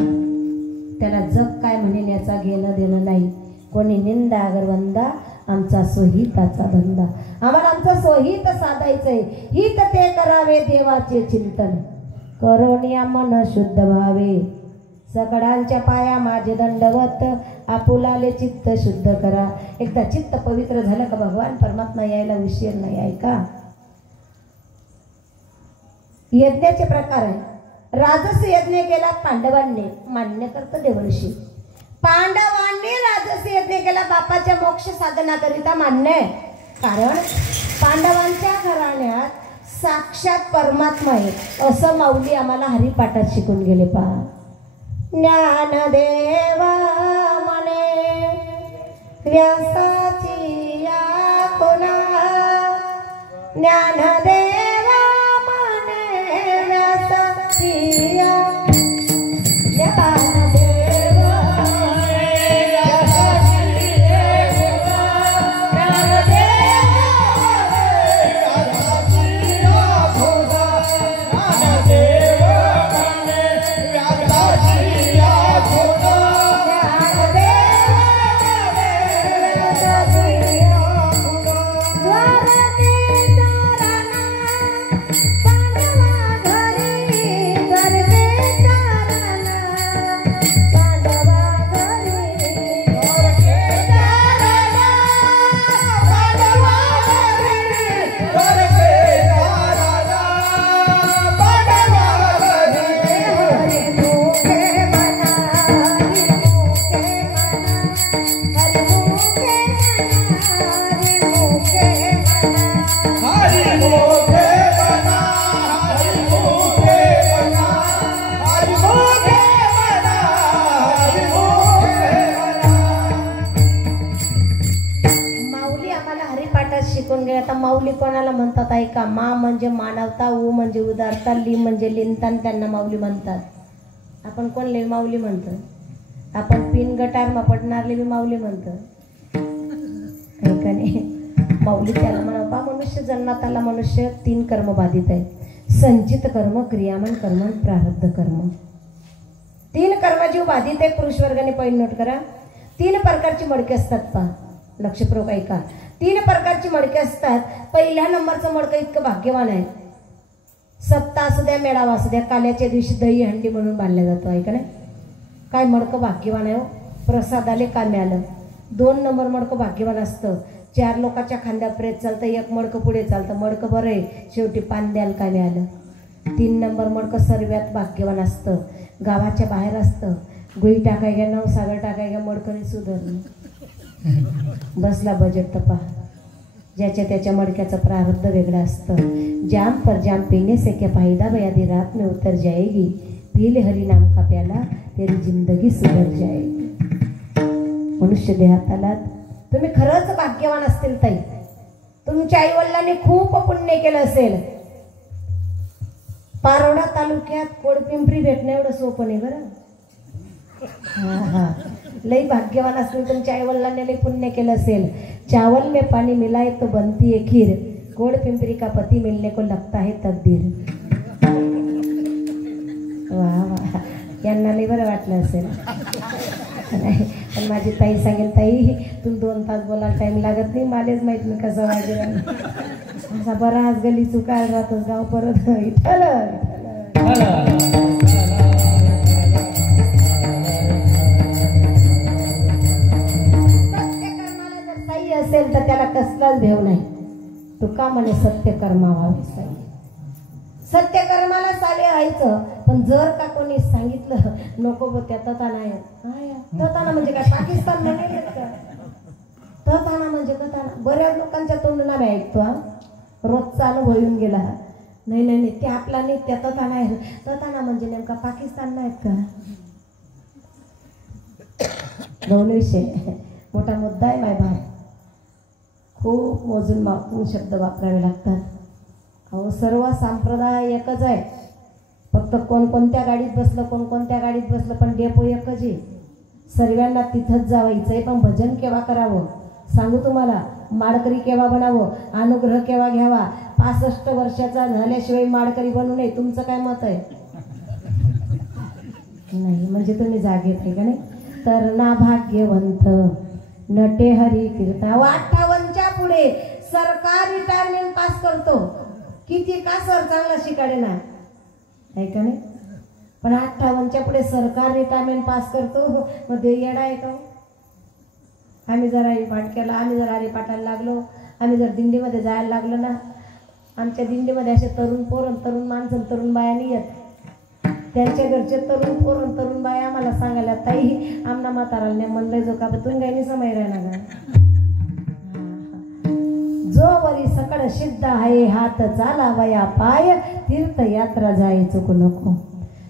त्याला जग काय म्हणेन याचा घेणं देणं नाही. कोणी निंदा अगरवंदा आमचा सोहिताचा धंदा. आम्हाला आमचं सोहित साधायचंय. हित ते करावे देवाचे चिंतन, करोनिया मन शुद्ध व्हावे. सकडांच्या पाया माझे दंडवत, आपुलाले चित्त शुद्ध करा. एकदा चित्त पवित्र झालं का भगवान परमात्मा यायला उशीर नाही. ऐका, यज्ञाचे प्रकार आहे. राजस यज्ञ केला पांडवांनी, मान्य करतं देवर्षी. पांडवांनी राजस यज्ञ केला बापाच्या मोक्ष साधनाकरिता, मान्य आहे. कारण पांडवांच्या घराण्यात साक्षात परमात्मा आहे असं माऊली आम्हाला हरिपाठात शिकून गेले. पहा, ज्ञानदेवा मने व्यासाची या कोणा, ज्ञानदेवा मने व्यासाची या, ज्ञानदेवा माऊली कोणाला म्हणतात ऐका. मा म्हणजे मानवता, उ म्हणजे उदारता, ली म्हणजे लिनतान, त्यांना माऊली म्हणतात. आपण कोणले माऊली म्हणतो? आपण पिन गटार मा पडणारले बी माऊली म्हणतो. ऐका नाही, माऊली त्याला म्हणा. बा मनुष्य जन्मात आला, मनुष्य 3 कर्म बाधित आहे. संचित कर्म, क्रियामान कर्म, प्रारब्ध कर्म. 3 कर्म जीव बाधित आहे. पुरुष वर्गाने पहिली नोट करा. 3 प्रकारची मडके असतात. पहा, लक्षपूर्वक ऐका. 3 प्रकारची मडके असतात. पहिल्या नंबरचं मडकं इतकं भाग्यवान आहे सप्ताह असू द्या, मेळावा असू द्या, काल्याच्या दिवशी दही हंडी म्हणून बांधल्या जातो आहे का नाही? काय मडकं भाग्यवान आहे हो, प्रसादाले काय मिळालं. 2 नंबर मडकं भाग्यवान असतं. 4 लोकांच्या खांद्यात प्रेत चालतं, 1 मडकं पुढे चालतं. मडकं बरं आहे, शेवटी पान द्यायला काय मिळालं. 3 नंबर मडकं सर्वात भाग्यवान असतं, गावाच्या बाहेर असतं. गुई टाकाय घ्या, नवसागर टाकाय घ्या, मडकं सुधारलं. बसला बजेट तपा. ज्याच्या त्याच्या मडक्याचं प्रारब्ध वेगळं असतं. जाम पर जाम पीने से क्या फायदा बयादी रात में उतर जाएगी, पीले हरी नाम का प्याला तेरी जिंदगी सुधर जाएगी. मनुष्य देहात आलात, तुम्ही खरंच भाग्यवान असतील ताई. तुमच्या आईवडिलांनी खूप पुण्य केलं असेल. पारोडा तालुक्यात कोडपिंपरी भेटणं एवढं सोपं नाही बरं. लई भाग्यवान असतील तुमच्या आईवडिलांनी, लई पुण्य केलं असेल. चावल में पानी मिलाए तो बनती है खीर, कोडपिंपरी का पति मिलने को लगता है तकदीर. वाह वाह, यांना लई बरं वाटलं असेल. पण माझी ताई सांगेल, ताई तुम 2 तास बोलायला टाइम लागत नाही, मलाच माहित नाही कसं वाजेल. असा बरा आज गली चुकायला राहतोस गाव परत. इथलं असेल तर त्याला कसलाच भेव नाही. तुका म्हणे सत्यकर्मा व्हावे साई. सत्यकर्माला सावे व्हायचं. पण जर का कोणी सांगितलं नको बो त्या तताना आहे, तताना म्हणजे काय पाकिस्तान नाही का? तताना म्हणजे कथाना. बऱ्याच लोकांच्या तोंडून आम्ही ऐकतो, रोजचा अनुभव येऊन गेला. नाही नाही नाही, ते आपला नाही, त्या तताना आहे. तताना म्हणजे नेमका पाकिस्तान नाहीत का? दोन विषय मोठा मुद्दा आहे माय भाव. खूप मोजून मापून शब्द वापरावे लागतात. अहो सर्व संप्रदाय एकच आहे, फक्त कोणकोणत्या गाडीत बसलं, कोणकोणत्या गाडीत बसलं, पण डेपो एकच आहे. सर्वांना तिथंच जावायचं आहे. पण भजन केव्हा करावं सांगू तुम्हाला. माडकरी केव्हा बनावं, अनुग्रह केव्हा घ्यावा. 65 वर्षाचा झाल्याशिवाय माडकरी बनू नये. तुमचं काय मत आहे? नाही म्हणजे तुम्ही जागेत आहे का नाही? तर ना भाग्यवंत नटे हरी कीर्तन. 58च्या पुढे सरकार रिटायरमेंट पास करतो. किती का सर चांगला शिकाडे ना आहे का नाही? पण 58च्या पुढे सरकार रिटायरमेंट पास करतो. मग ते येडा आहे का? आम्ही जरा पाठ केला, आम्ही जर आरे पाठायला लागलो, आम्ही जर दिंडीमध्ये जायला लागलो ना, आमच्या दिंडीमध्ये असे तरुण पोरं, तरुण माणसं, तरुण बाया नाही येत. त्यांच्या घरचे तरुण पोरं, तरुण बाया आम्हाला सांगायला, ताई आमना म्हाताराला नाही म्हणलंय जो का तुम्ही काही समय राहणार का? जो वरी सकळ सिद्ध आहे हात चालावया पाय, तीर्थयात्रा जाय चुकू नको.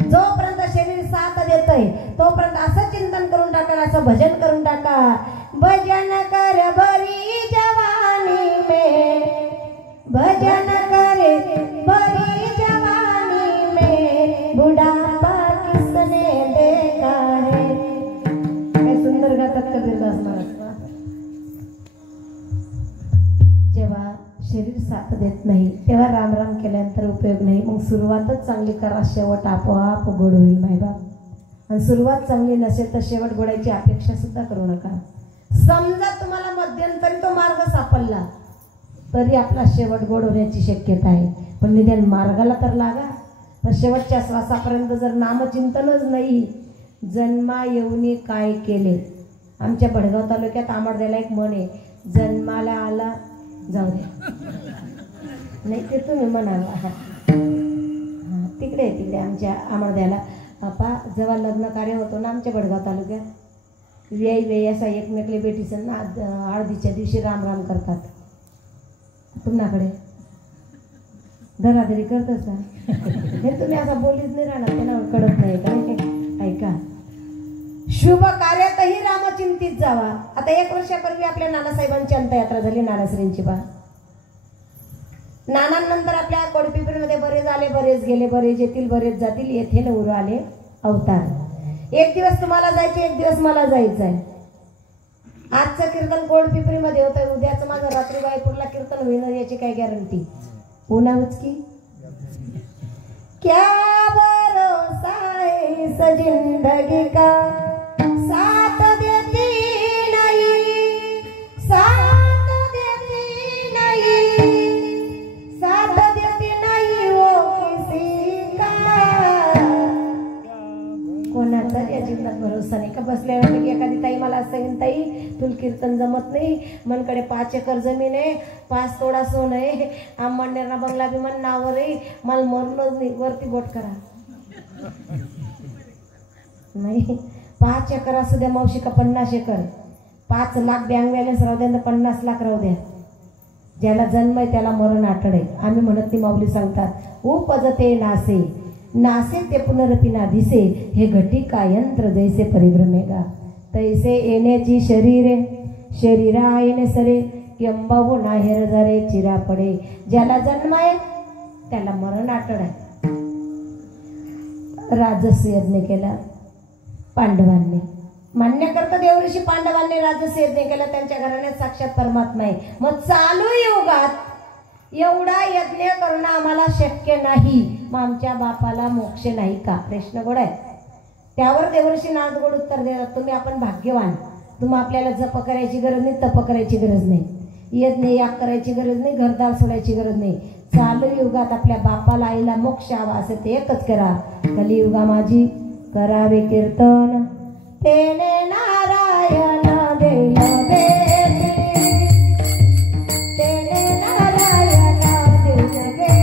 जोपर्यंत शरीर साथ देतय तोपर्यंत असं चिंतन करून टाका, असं भजन करून टाका. भजन कर भरी जवानी में, भजन करे भरी जवानी में, बुढ़ापा किसने देखा है. काय सुंदर गातात कबीरदास महाराज. जेव्हा शरीर साथ देत नाही तेव्हा राम राम केल्यानंतर उपयोग नाही. मग सुरुवातच चांगली करा, शेवट आपोआप गोड होईल मायबाप. आणि सुरुवात चांगली नसेल तर शेवट गोडायची अपेक्षा सुद्धा करू नका. समजा तुम्हाला मध्यंतरी तो मार्ग सापडला तरी आपला शेवट गोड होण्याची शक्यता आहे. पण निदान मार्गाला तर लागा. पण शेवटच्या श्वासापर्यंत जर नामचिंतनच नाही, जन्मा येऊनी काय केले. आमच्या भडगाव तालुक्यात आमडद्याला एक म्हण आहे, जन्माला आला जाऊ द्या. नाही ते तुम्ही म्हणाला. तिकडे आमच्या आमडद्याला आपा जेव्हा लग्न कार्य होतो ना आमच्या भडगाव तालुक्यात, वेई असा एकमेकले बेटीचं ना हळदीच्या दिवशी राम राम करतात. तुमच्याकडे धराधरी करतच ना. हे तुम्ही असा बोलीच नाही राहणार, त्यांना कळत नाही का? ऐका, शुभ कार्यातही रामचिंतित जावा. आता 1 वर्षापूर्वी आपल्या नानासाहेबांची अंत्ययात्रा झाली, नानाश्रींची. बा नानांनंतर आपल्या कोडपिंपरीमध्ये बरेच आले, बरेच गेले, बरेच येतील, बरेच जातील. येथे नवरू आले अवतार. एक दिवस तुम्हाला जायचे, एक दिवस मला जायचं आहे. आजचं कीर्तन कोडपिंपरीमध्ये होतं, उद्याचं माझं रात्री बायपूरला कीर्तन होईल याची काय गॅरंटी? उन्हाच की क्या भरोसा है इस जिंदगी का, साथ देती नहीं, साथ देती नहीं, साथ देती नहीं वो ताई तुला कीर्तन जमत नाही, मनकडे 5 एकर जमीन आहे, 5 तोडा सोन आहे, आंबणनेरना बंगला बी मन नावर आहे, मला मरणच नाही, वरती बोट करा. नाही 5 एकर असू द्या मावशी का 50 एकर, 5 लाख बँक बॅलन्स राहू द्या, 50 लाख राहू द्या, ज्याला जन्म आहे त्याला मरण आठड आहे. आम्ही म्हणत ती माऊली सांगतात उपजते नासे नासे ते पुनरपी ना दिसे, हे घटिका यंत्र जैसे परिभ्रमेगा तैसे येण्याची शरीरे शरीरा येणे सरे किंबावू नाहेर जरे चिरा पडे. ज्याला जन्म आहे त्याला मरण आठड आहे. राजस यज्ञ केला पांडवांनी, मान्य करतो देवऋषी पांडवांनी राजस यज्ञ केला, त्यांच्या घराण्यात साक्षात परमात्मा आहे. मग चालू युगात एवढा यज्ञ करणं आम्हाला शक्य नाही, मग आमच्या बापाला मोक्ष नाही का? प्रश्न गोड आहे. त्यावर देवऋषी नारदगोड उत्तर देतात तुम्ही आपण भाग्यवान, तुम्ही आपल्याला जप करायची गरज नाही, तप करायची गरज नाही, यज्ञ याग करायची गरज नाही, घरदार सोडायची गरज नाही. चालू युगात आपल्या बापाला आईला मोक्ष हवा असेल ते एकच करा, कलियुगा माझी करावे कीर्तन तेने नारायण देला बेटी, तेने नारायण देला बेटी,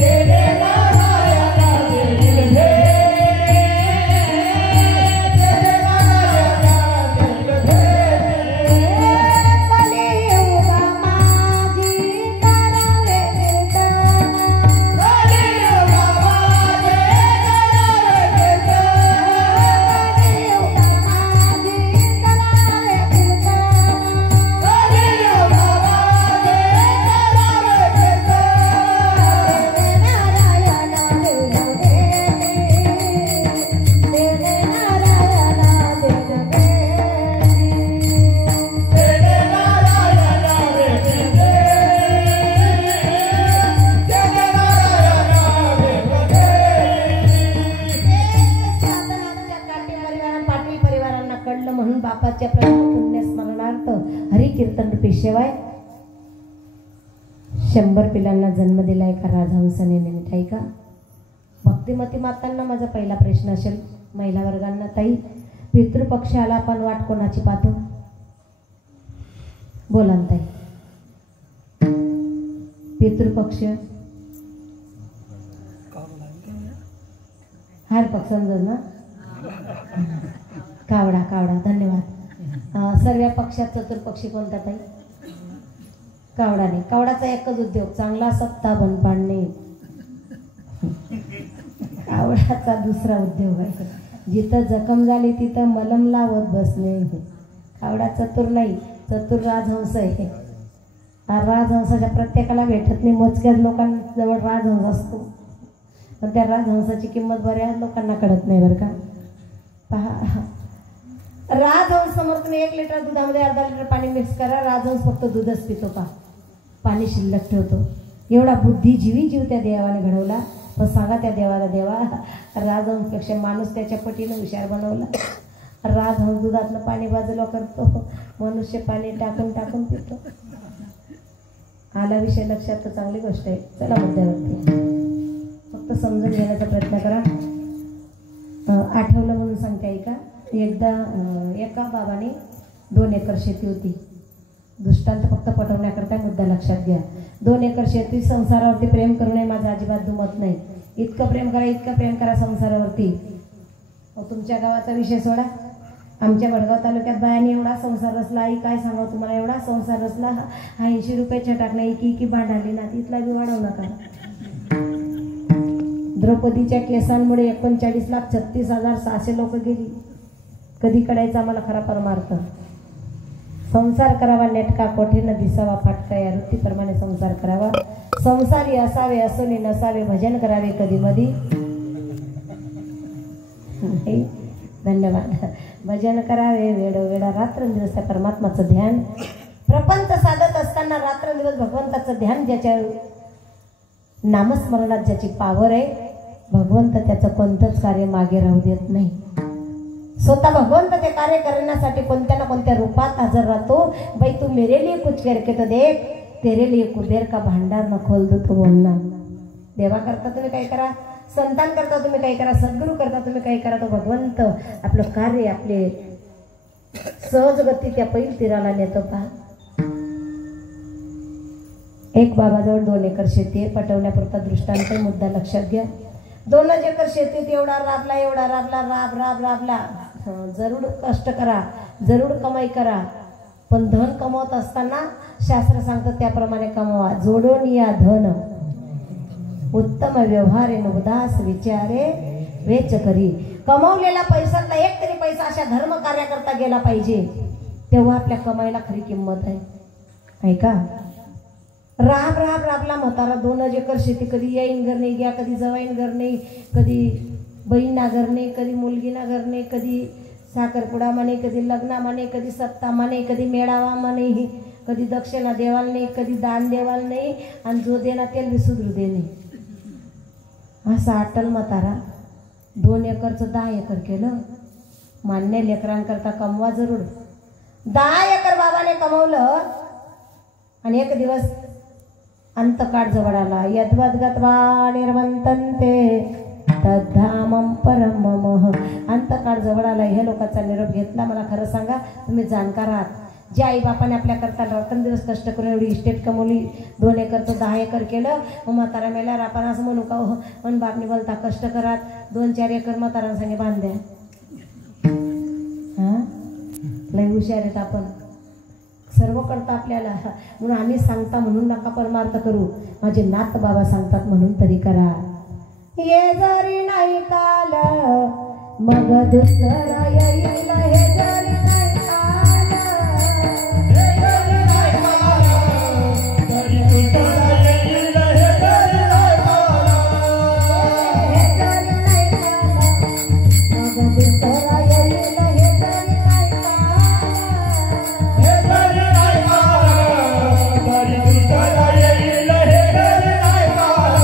तेने नारायण देला बेटी, तेने नारायण देला बेटी. कलियुगा माझी करावे कीर्तन, कलियुगा माझी करावे म्हणून बापाच्या पुण्य स्मरणार्थ हरी कीर्तन रूपी शिवाय 100 पिलांना जन्म दिलाय का राजहंसाने निमित्त आहे का? भक्तिमती मातांना माझा पहिला प्रश्न असेल, महिला वर्गांना, ताई पितृपक्ष आला आपण वाट कोणाची पाहतो? बोला ना ताई. पितृपक्ष हार पक्ष समजत ना? कावडा कावडा धन्यवाद. सर्व पक्षात चतुर्पक्षी कोणता ताई? कावडा नाही. कावडाचा एकच उद्योग चांगला सत्ता बन पाडणे. कावडाचा दुसरा उद्योग आहे जिथं जखम झाली तिथं मलम लावत बसणे. कावडा चतुर नाही, चतुर राजहंस आहे. हा राजहंसाच्या प्रत्येकाला भेटत नाही, मोजक्याच लोकांजवळ राजहंस असतो, पण त्या राजहंसाची किंमत बऱ्याच लोकांना कळत नाही बरं का. पहा, राजहंस समोर तुम्ही 1 लिटर दुधामध्ये अर्धा लिटर पाणी मिक्स करा, राजहंस फक्त दूधच पितो, पाणी शिल्लक ठेवतो. एवढा बुद्धिजीवी जीव त्या देवाने घडवला. पण सांगा त्या देवाला, देवा राजहंसपेक्षा माणूस त्याच्या पटीनं हुशार बनवला. राजहंस दुधातलं पाणी बाजूला करतो, मनुष्य पाणी टाकून टाकून पितो. आला विषय लक्षात तर चांगली गोष्ट आहे. चला मुद्द्यावरती फक्त समजून घेण्याचा प्रयत्न करा. आठवलं म्हणून सांगते ऐका. एकदा एका बाबाने 2 एकर शेती होती. दृष्टांत फक्त पटवण्याकरता मुद्दा लक्षात घ्या. 2 एकर शेती. संसारावरती प्रेम करू नये माझं अजिबात दुमत नाही. इतकं प्रेम करा, इतकं प्रेम करा संसारावरती. तुमच्या गावाचा विषय सोडा, आमच्या वडगाव तालुक्यात बायांनी एवढा संसार रचला, आई काय सांगावं तुम्हाला, एवढा संसार रचला. 80 रुपये टाकणे की भांडाली ना, तिथला बी वाढवू नका. द्रौपदीच्या केसांमुळे 39,36,600 लोक गेली. कधी कडायचा आम्हाला खरा परमार्थ. संसार करावा नेटका, कोठे न दिसावा फाटका, या वृत्तीप्रमाणे संसार करावा. संसारी असावे असोनी नसावे, भजन करावे कधी मधी. धन्यवाद. भजन करावे वेळोवेळा, रात्रंदिवस त्या परमात्माचं ध्यान. प्रपंच साधत असताना रात्रंदिवस भगवंताचं ध्यान, ज्याच्या नामस्मरणात ज्याची पावर आहे, भगवंत त्याचं कोणतंच कार्य मागे राहू देत नाही. स्वतः भगवंत ते कार्य करण्यासाठी कोणत्या ना कोणत्या रूपात हजर राहतो. बाई तू मेरे लिए कुछ करके तो देख, तेरे लिए कुबेर का भांडार न खोल दो तो बोलना. देवा करता तुम्ही काही करा, संतान करता तुम्ही काही करा, सद्गुरू करता तुम्ही काही करा, तो भगवंत आपलं कार्य, आपले सहज गती त्या पैल तीराला नेतो पहा. एक बाबाजवळ 2 एकर शेती आहे. पटवण्यापुरता दृष्टांत मुद्दा लक्षात घ्या. 2 एकर शेतीत एवढा राबला राबला. जरूर कष्ट करा, जरूर कमाई करा, पण धन कमवत असताना शास्त्र सांगतं त्याप्रमाणे कमवा. जोडून या धन उत्तम व्यवहारे उदास विचारे वेच करी. कमवलेला पैशातला एक तरी पैसा अशा धर्म कार्याकरता गेला पाहिजे, तेव्हा आपल्या कमाईला खरी किंमत आहे. ऐका, राबला म्हातारा 2 एकर शेती. कधी येईन घर नाही घ्या, कधी जवाईन घर नाही, कधी बहीण ना घर नाही, कधी मुलगी ना घर नाही, कधी साखरपुडा म्हणे, कधी लग्ना म्हणे, कधी सत्ता म्हणे, कधी मेळावा म्हणे, कधी दक्षिणा देवाल नाही, कधी दान देवाल नाही, आणि जो देना तेल विसुद्रू दे नाही. असा अटल म्हातारा 2 एकरचं 10 एकर केलं. मान्य, लेकरांकरता कमवा जरूर. 10 एकर बाबाने कमवलं आणि एक दिवस अंतकाळ जवळ आला. यद्वद्गत्वा निर्वंतन्ते तद्धामं परम मम. अंतकाळ जवळ आला. ह्या लोकांचा निरोप घेतला. मला खरं सांगा, तुम्ही जाणकार आहात. ज्या आई बापाने आपल्या करता रात्रंदिवस कष्ट करून एवढी इस्टेट कमवली, 2 एकरचं 10 एकर केलं, मग म्हातारा मेल्यावर आपण असं म्हणू का हो पण बापनी बोलता कष्ट करात 2-4 एकर म्हातारा सांगे बांध्या. हां, लय हुशार आहेत आपण, सर्व करता आपल्याला. म्हणून आम्ही सांगता म्हणून नका परमार्थ करू. माझे नाथ बाबा सांगतात म्हणून तरी करा. ये जरी नाही काल मग दुसरा येईल, हे जरी नाही काल, हे जरी नाही काल, तरी दुसरा येईल, हे जरी नाही काल, हे जरी नाही काल, मग दुसरा येईल, हे जरी नाही काल, हे जरी नाही काल, तरी दुसरा येईल, हे जरी नाही काल.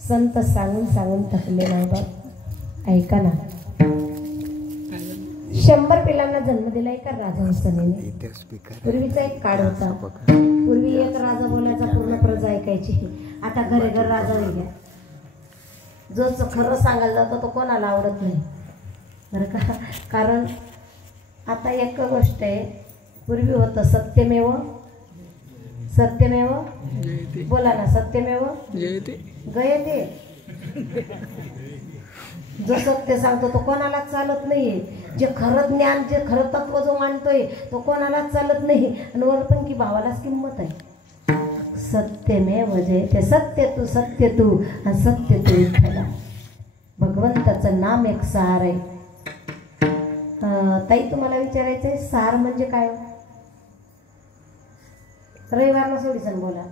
संत सांगून सांगून थकले नाही बाप. ऐका ना, 100 पिलांना जन्म दिला एका राजा हुसेनने. पूर्वीचा एक काळ होता. पूर्वी एक राजा बोलायचा पूर्ण प्रजा ऐकायची. आता घरे घर राजा वेगळा. जो खरं सांगायला जातो तो कोणाला आवडत नाही बरं का. कारण आता एक गोष्ट आहे, पूर्वी होतं सत्यमेव सत्यमेव जयते बोला ना सत्यमेव जयते गयते जो सत्य सांगतो तो कोणालाच चालत नाहीये जे खरं ज्ञान जे खरं तत्व जो मांडतोय तो कोणालाच चालत नाही आणि वर पण की भावालाच किंमत आहे सत्यमेव जयते सत्य तू आणि सत्य तू विठ्ठला भगवंताचं नाम एक सार आहे ताई तुम्हाला विचारायचंय सार म्हणजे काय रविवारला सोडीसन बोला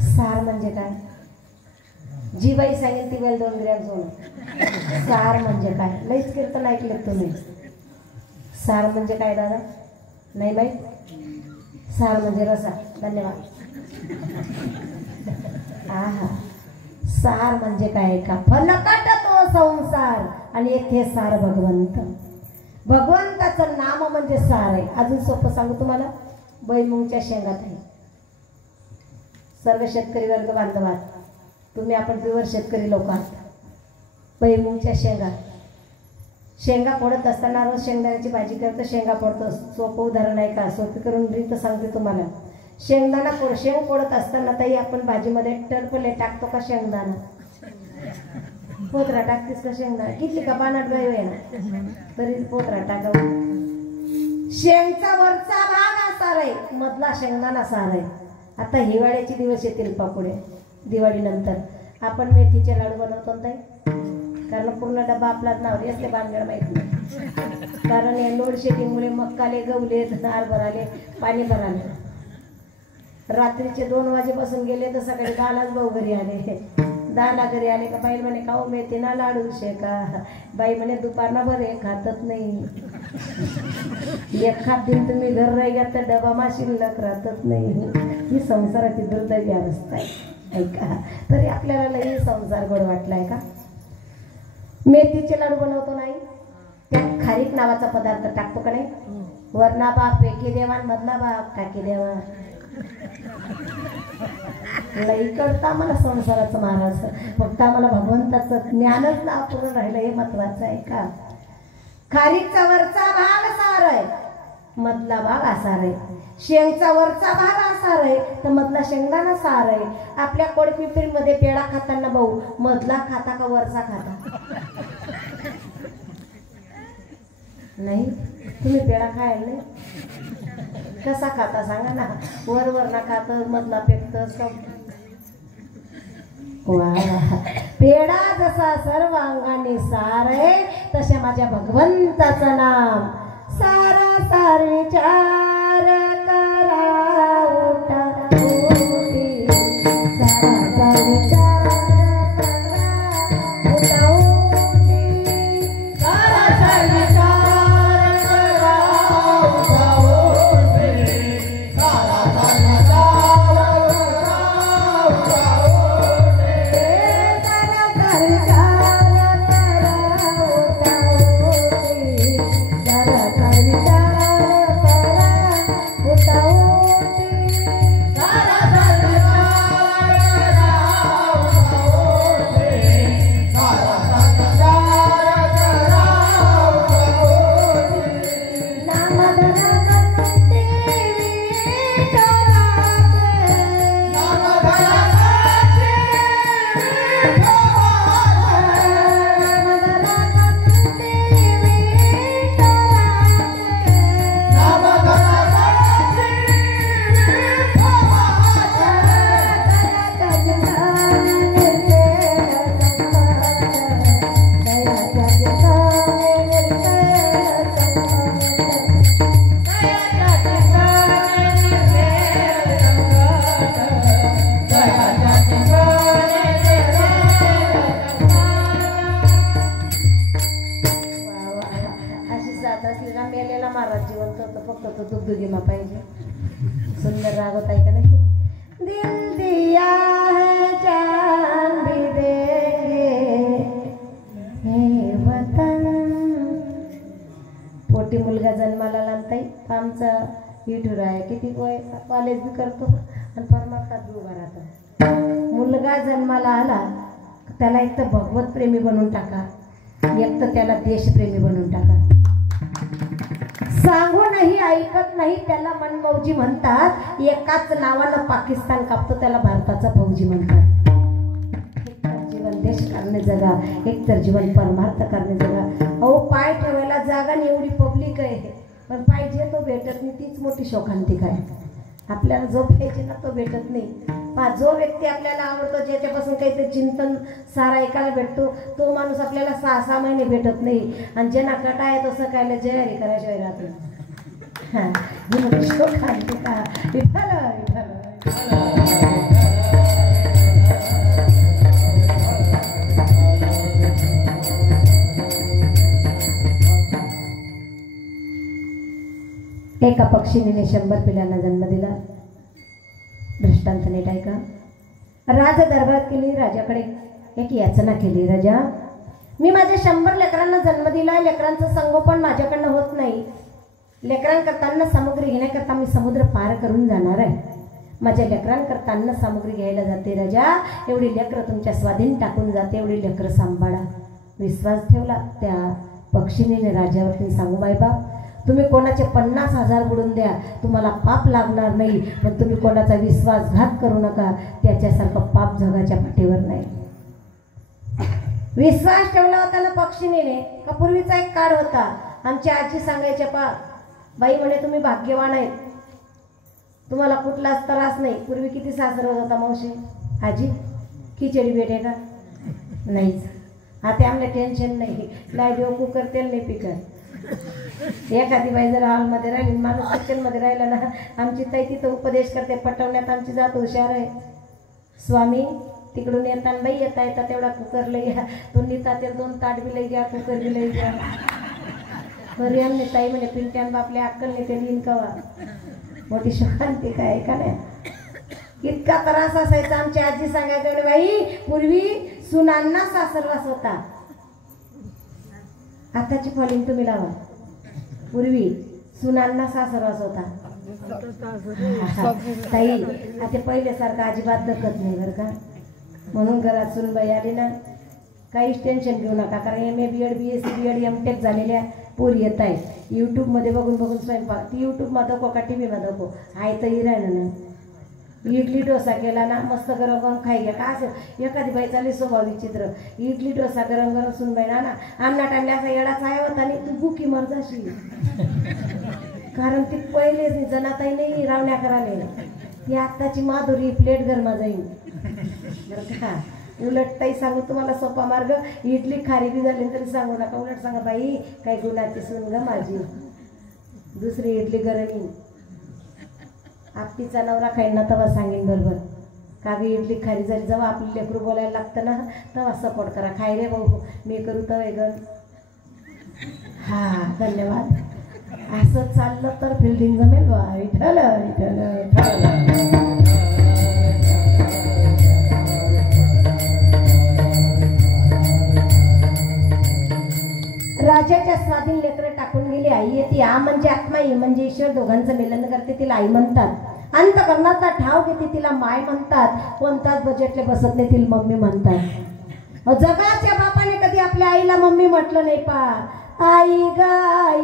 सार म्हणजे काय जी बाई सांगेल ती वेळ 2 ग्रॅम सोनं सार म्हणजे काय लईच कीर्तन ऐकलं तुम्ही सार म्हणजे काय दादा नाही माहीत सार म्हणजे रसा धन्यवाद आहा सार म्हणजे काय का फलकट तो संसार आणि येथे सार भगवंताचं नाम म्हणजे सार आहे अजून सोपं सांगू तुम्हाला बैमुंगच्या शेंगात आहे सर्व शेतकरी वर्ग बांधवात तुम्ही आपण प्युअर शेतकरी लोक आहात बैमुंगच्या शेंगा फोडत असताना रोज शेंगदाण्याची भाजी करतो शेंगा फोडतो सोपं उदाहरण आहे का सोपी करून रीत सांगते तुम्हाला शेंगदाणा शेंग फोडत असताना ताई आपण भाजीमध्ये टरफले टाकतो का शेंगदाणा पोतरा टाकतेस का शेंगदाणा किती का पानात बाई आहे ना तरी पोतरा टाकावं शेंगचा वरचा भाग सार आहे मधला शेंगदाणा सार आहे आता हिवाळ्याचे दिवस येतील पापुढे दिवाळीनंतर आपण मेथीचे लाडू बनवतो ताई कारण पूर्ण डबा आपलाच नाव असते भानगड माहित नाही कारण या लोड शेडिंगमुळे मक्काले गवले नार भराले पाणी भराले रात्रीचे 2 वाजेपासून गेले तर सकाळी 10लाच भाऊ घरी आले 10ला घरी आले का बाई म्हणे खाऊ मेथी ना लाडू शेका बाई म्हणे दुपारना बरे खातच नाही एखाद दिन तुम्ही घर राहिला तर डबा मा शिल्लक राहतच नाही ही संसाराची दुर्दैवी अवस्था आहे ऐका तरी आपल्याला लई संसार गोड वाटलाय का मेथीचे लाडू बनवतो नाही त्यात खारीक नावाचा पदार्थ टाकतो का नाही वरणा बाप पेकी देवा मधला बाप टाकी देवा लई कळतं आम्हाला संसाराचं महाराज फक्त आम्हाला भगवंताचं ज्ञानच ना पूर्ण राहिलं हे महत्वाचं आहे का खारीकचा वरचा भाग सार आहे मधला भाग आसार आहे शेंगचा वरचा भाग आसार आहे तर मधला शेंगदाणा सार आहे आपल्या कोडपिपरीमध्ये पेढा खाताना भाऊ मधला खाता का वरचा खाता नाही तुम्ही पेढा खायला नाही कसा खाता सांगा ना वरना खात मधला पेकत पेढा जसा सर्व अंगाने सार आहे तशा माझ्या भगवंताचं नाम सारा सार विचार करा उठा उठी सारा सार विचार करा उठा उठी सारा सार विचार करा उठा उठी सारा सार विचार करा उठा उठी सारा सार विचार करा उठा उठी सारा सार विचार करा उठा उठी सारा सार मेलेला महाराज जिवंत होतं फक्त तो दुगदुगीमा पाहिजे सुंदर राग होता का नाही दिल दिया है जान भी देंगे हे वतन पोटी मुलगा जन्माला लागताय आमचा विठुर आहे किती वय कॉलेज बी करतो आणि परमार्थात बी उभा राहतो मुलगा जन्माला आला त्याला एक तर भगवत प्रेमी बनवून टाका एक तर त्याला देशप्रेमी बनवून टाका सांगूनही ऐकत नाही त्याला मनमौजी म्हणतात. एकाच नावानं पाकिस्तान कापतो त्याला भारताचा फौजी म्हणतात. एक तर जीवन देश करणे जगा, एक तर जीवन परमार्थ करणे जगा. अहो पाय ठेवायला जागा नाही, एवढी पब्लिक आहे, पण पाहिजे तो भेटत नाही. तीच मोठी शोकांतिक आहे. आपल्याला जो पाहिजे ना तो भेटत नाही. जो व्यक्ती आपल्याला आवडतो, ज्याच्यापासून काहीतरी चिंतन सारा ऐकायला भेटतो, तो माणूस आपल्याला 6-6 महिने भेटत नाही. आणि ज्यांना कटा आहे तसं कायला जय हरी करायशिवाय राहत नाही. ही मोठी शोकांतिका. विठ्ठल विठ्ठल. एका पक्षीने 100 पिल्लांना जन्म दिला. दृष्टांत नीट ऐका. राज दरबारात केली, राजाकडे एक याचना केली. राजा, मी माझ्या 100 लेकरांना जन्म दिला, लेकरांचं संगोपन माझ्याकडनं होत नाही. लेकरांकरता अन्न सामुग्री घेण्याकरता मी समुद्र पार करून जाणार आहे. माझ्या लेकरांकरता अन्न सामुग्री घ्यायला जाते. राजा, एवढी लेकरं तुमच्या स्वाधीन टाकून जाते, एवढी लेकरं सांभाळा. विश्वास ठेवला त्या पक्षीने राजावरती. सांगू बाईबाप, तुम्ही कोणाचे 50,000 बुडून द्या, तुम्हाला पाप लागणार नाही, पण तुम्ही कोणाचा विश्वासघात करू नका. त्याच्यासारखं पाप जगाच्या पाठीवर नाही. विश्वास ठेवला होता ना पक्षीने. का पूर्वीचा एक काळ होता, आमची आजी सांगायच्या, बाई म्हणे तुम्ही भाग्यवान आहेत, तुम्हाला कुठलाच त्रास नाही. पूर्वी किती सासर होत होता मावशी, आजी खिचडी भेटे का नाहीच. आता आमला टेन्शन नाही, नाही देऊ कुकर तेल नाही पिकत. एखादी बाई जर हॉलमध्ये राहिली, माणूस किचनमध्ये राहिला ना, आमची ताई तिथं उपदेश करते. पटवण्यात आमची जात हुशार आहे. स्वामी तिकडून येताना बाई येता येता तेवढा कुकर लई घ्या, तो निता ते 2 ताट बी लई घ्या, कुकर बी लई घ्या. घरी आमने ताई म्हणे पिंट्यान बापल्या अक्कलने ते लिहिन कवा. मोठी शोकांती काय का नाही. इतका त्रास असायचा. आमची आजी सांगायची म्हणे, बाई पूर्वी सुनांना सासरवास होता. आताची फॉलिंग तुम्ही लावा. पूर्वी सुनांना सासरवास होता. ताई आता पहिल्यासारखं अजिबात दखत नाही बरं का. म्हणून घरात सुनबाई आली ना, काहीच टेन्शन घेऊ नका. कारण MA BEd BSc BEd MTech झालेल्या पोरी येत आहेत. यूट्यूबमध्ये बघून बघून स्वयंपाक. ती यूट्यूबमध्ये दाखव का TV मध्ये दाखव, आहे तर ही राहिलं ना. इडली डोसा केला ना, मस्त गरम गरम खाई घ्या. का असं एखादी बाई चालली स्वभाव विचित्र. इडली डोसा गरम गरम सुनबाई ना अन्ना टाइमला असा येडाचा आहे होता आणि तू भुकी मर जाशील. कारण ती पहिले जनाताई नाही रावण्या करायला. ती आत्ताची माधुरी प्लेट गरमा जाईल बरं का. उलट ताई सांगू तुम्हाला सोपा मार्ग, इडली खारी बी झाली तरी सांगू नका. उलट सांगा, बाई काय गुणाची सून ग माझी, दुसरी इडली गरम येईल. आपलीचा नवरा खाईन ना तेव्हा सांगेन बरोबर का ग इडली खारी झाली. जेव्हा आपली लेकरू बोलायला लागतं ना तेव्हा सपोर्ट करा. खाय रे भाऊ, मी करू तर ग. हा धन्यवाद. असं चाललं तर फिल्डिंग जमेल बा. विठ्ठल विठ्ठल विठ्ठल. राजाच्या स्वाधीन लेकरं टाकून गेली. आई येते. आ म्हणजे आत्मा, ई म्हणजे ईश्वर, दोघांचं मिलन करते, तिला आई म्हणतात. अंतकरणाचा ठाव घेते, तिला माय म्हणतात. कोणताच बजेटले बसत नाही, तिला मम्मी म्हणतात. जगाच्या बापाने कधी आपल्या आईला मम्मी म्हटलं नाही. आई गाई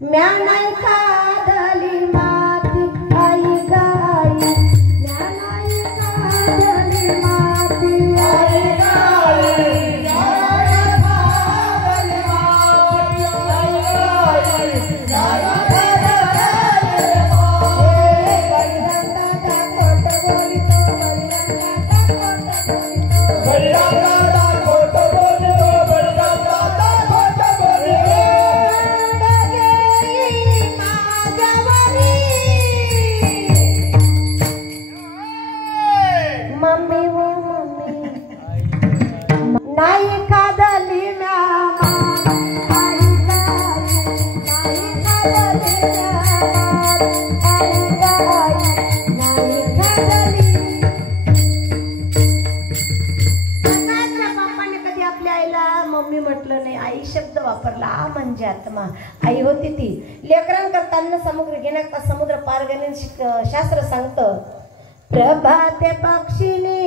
म्या नाही काढली माती, आई गाई म्या नाही काढली माती, आई गाई म्हणजे आत्मा. आई होती ती. लेकरांकरता अन्न सामुग्री घेण्याकरता समुद्र पार करणे शास्त्र सांगतं. प्रभाते पक्षीने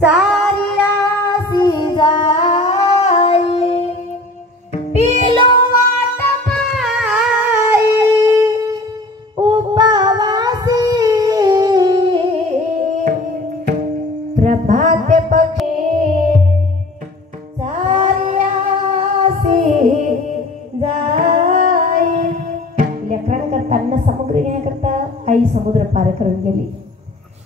चारियासी जाई, जाई. लेकरांकरता अन्न सामग्री घेण्याकरता आई समुद्र पार करून गेली.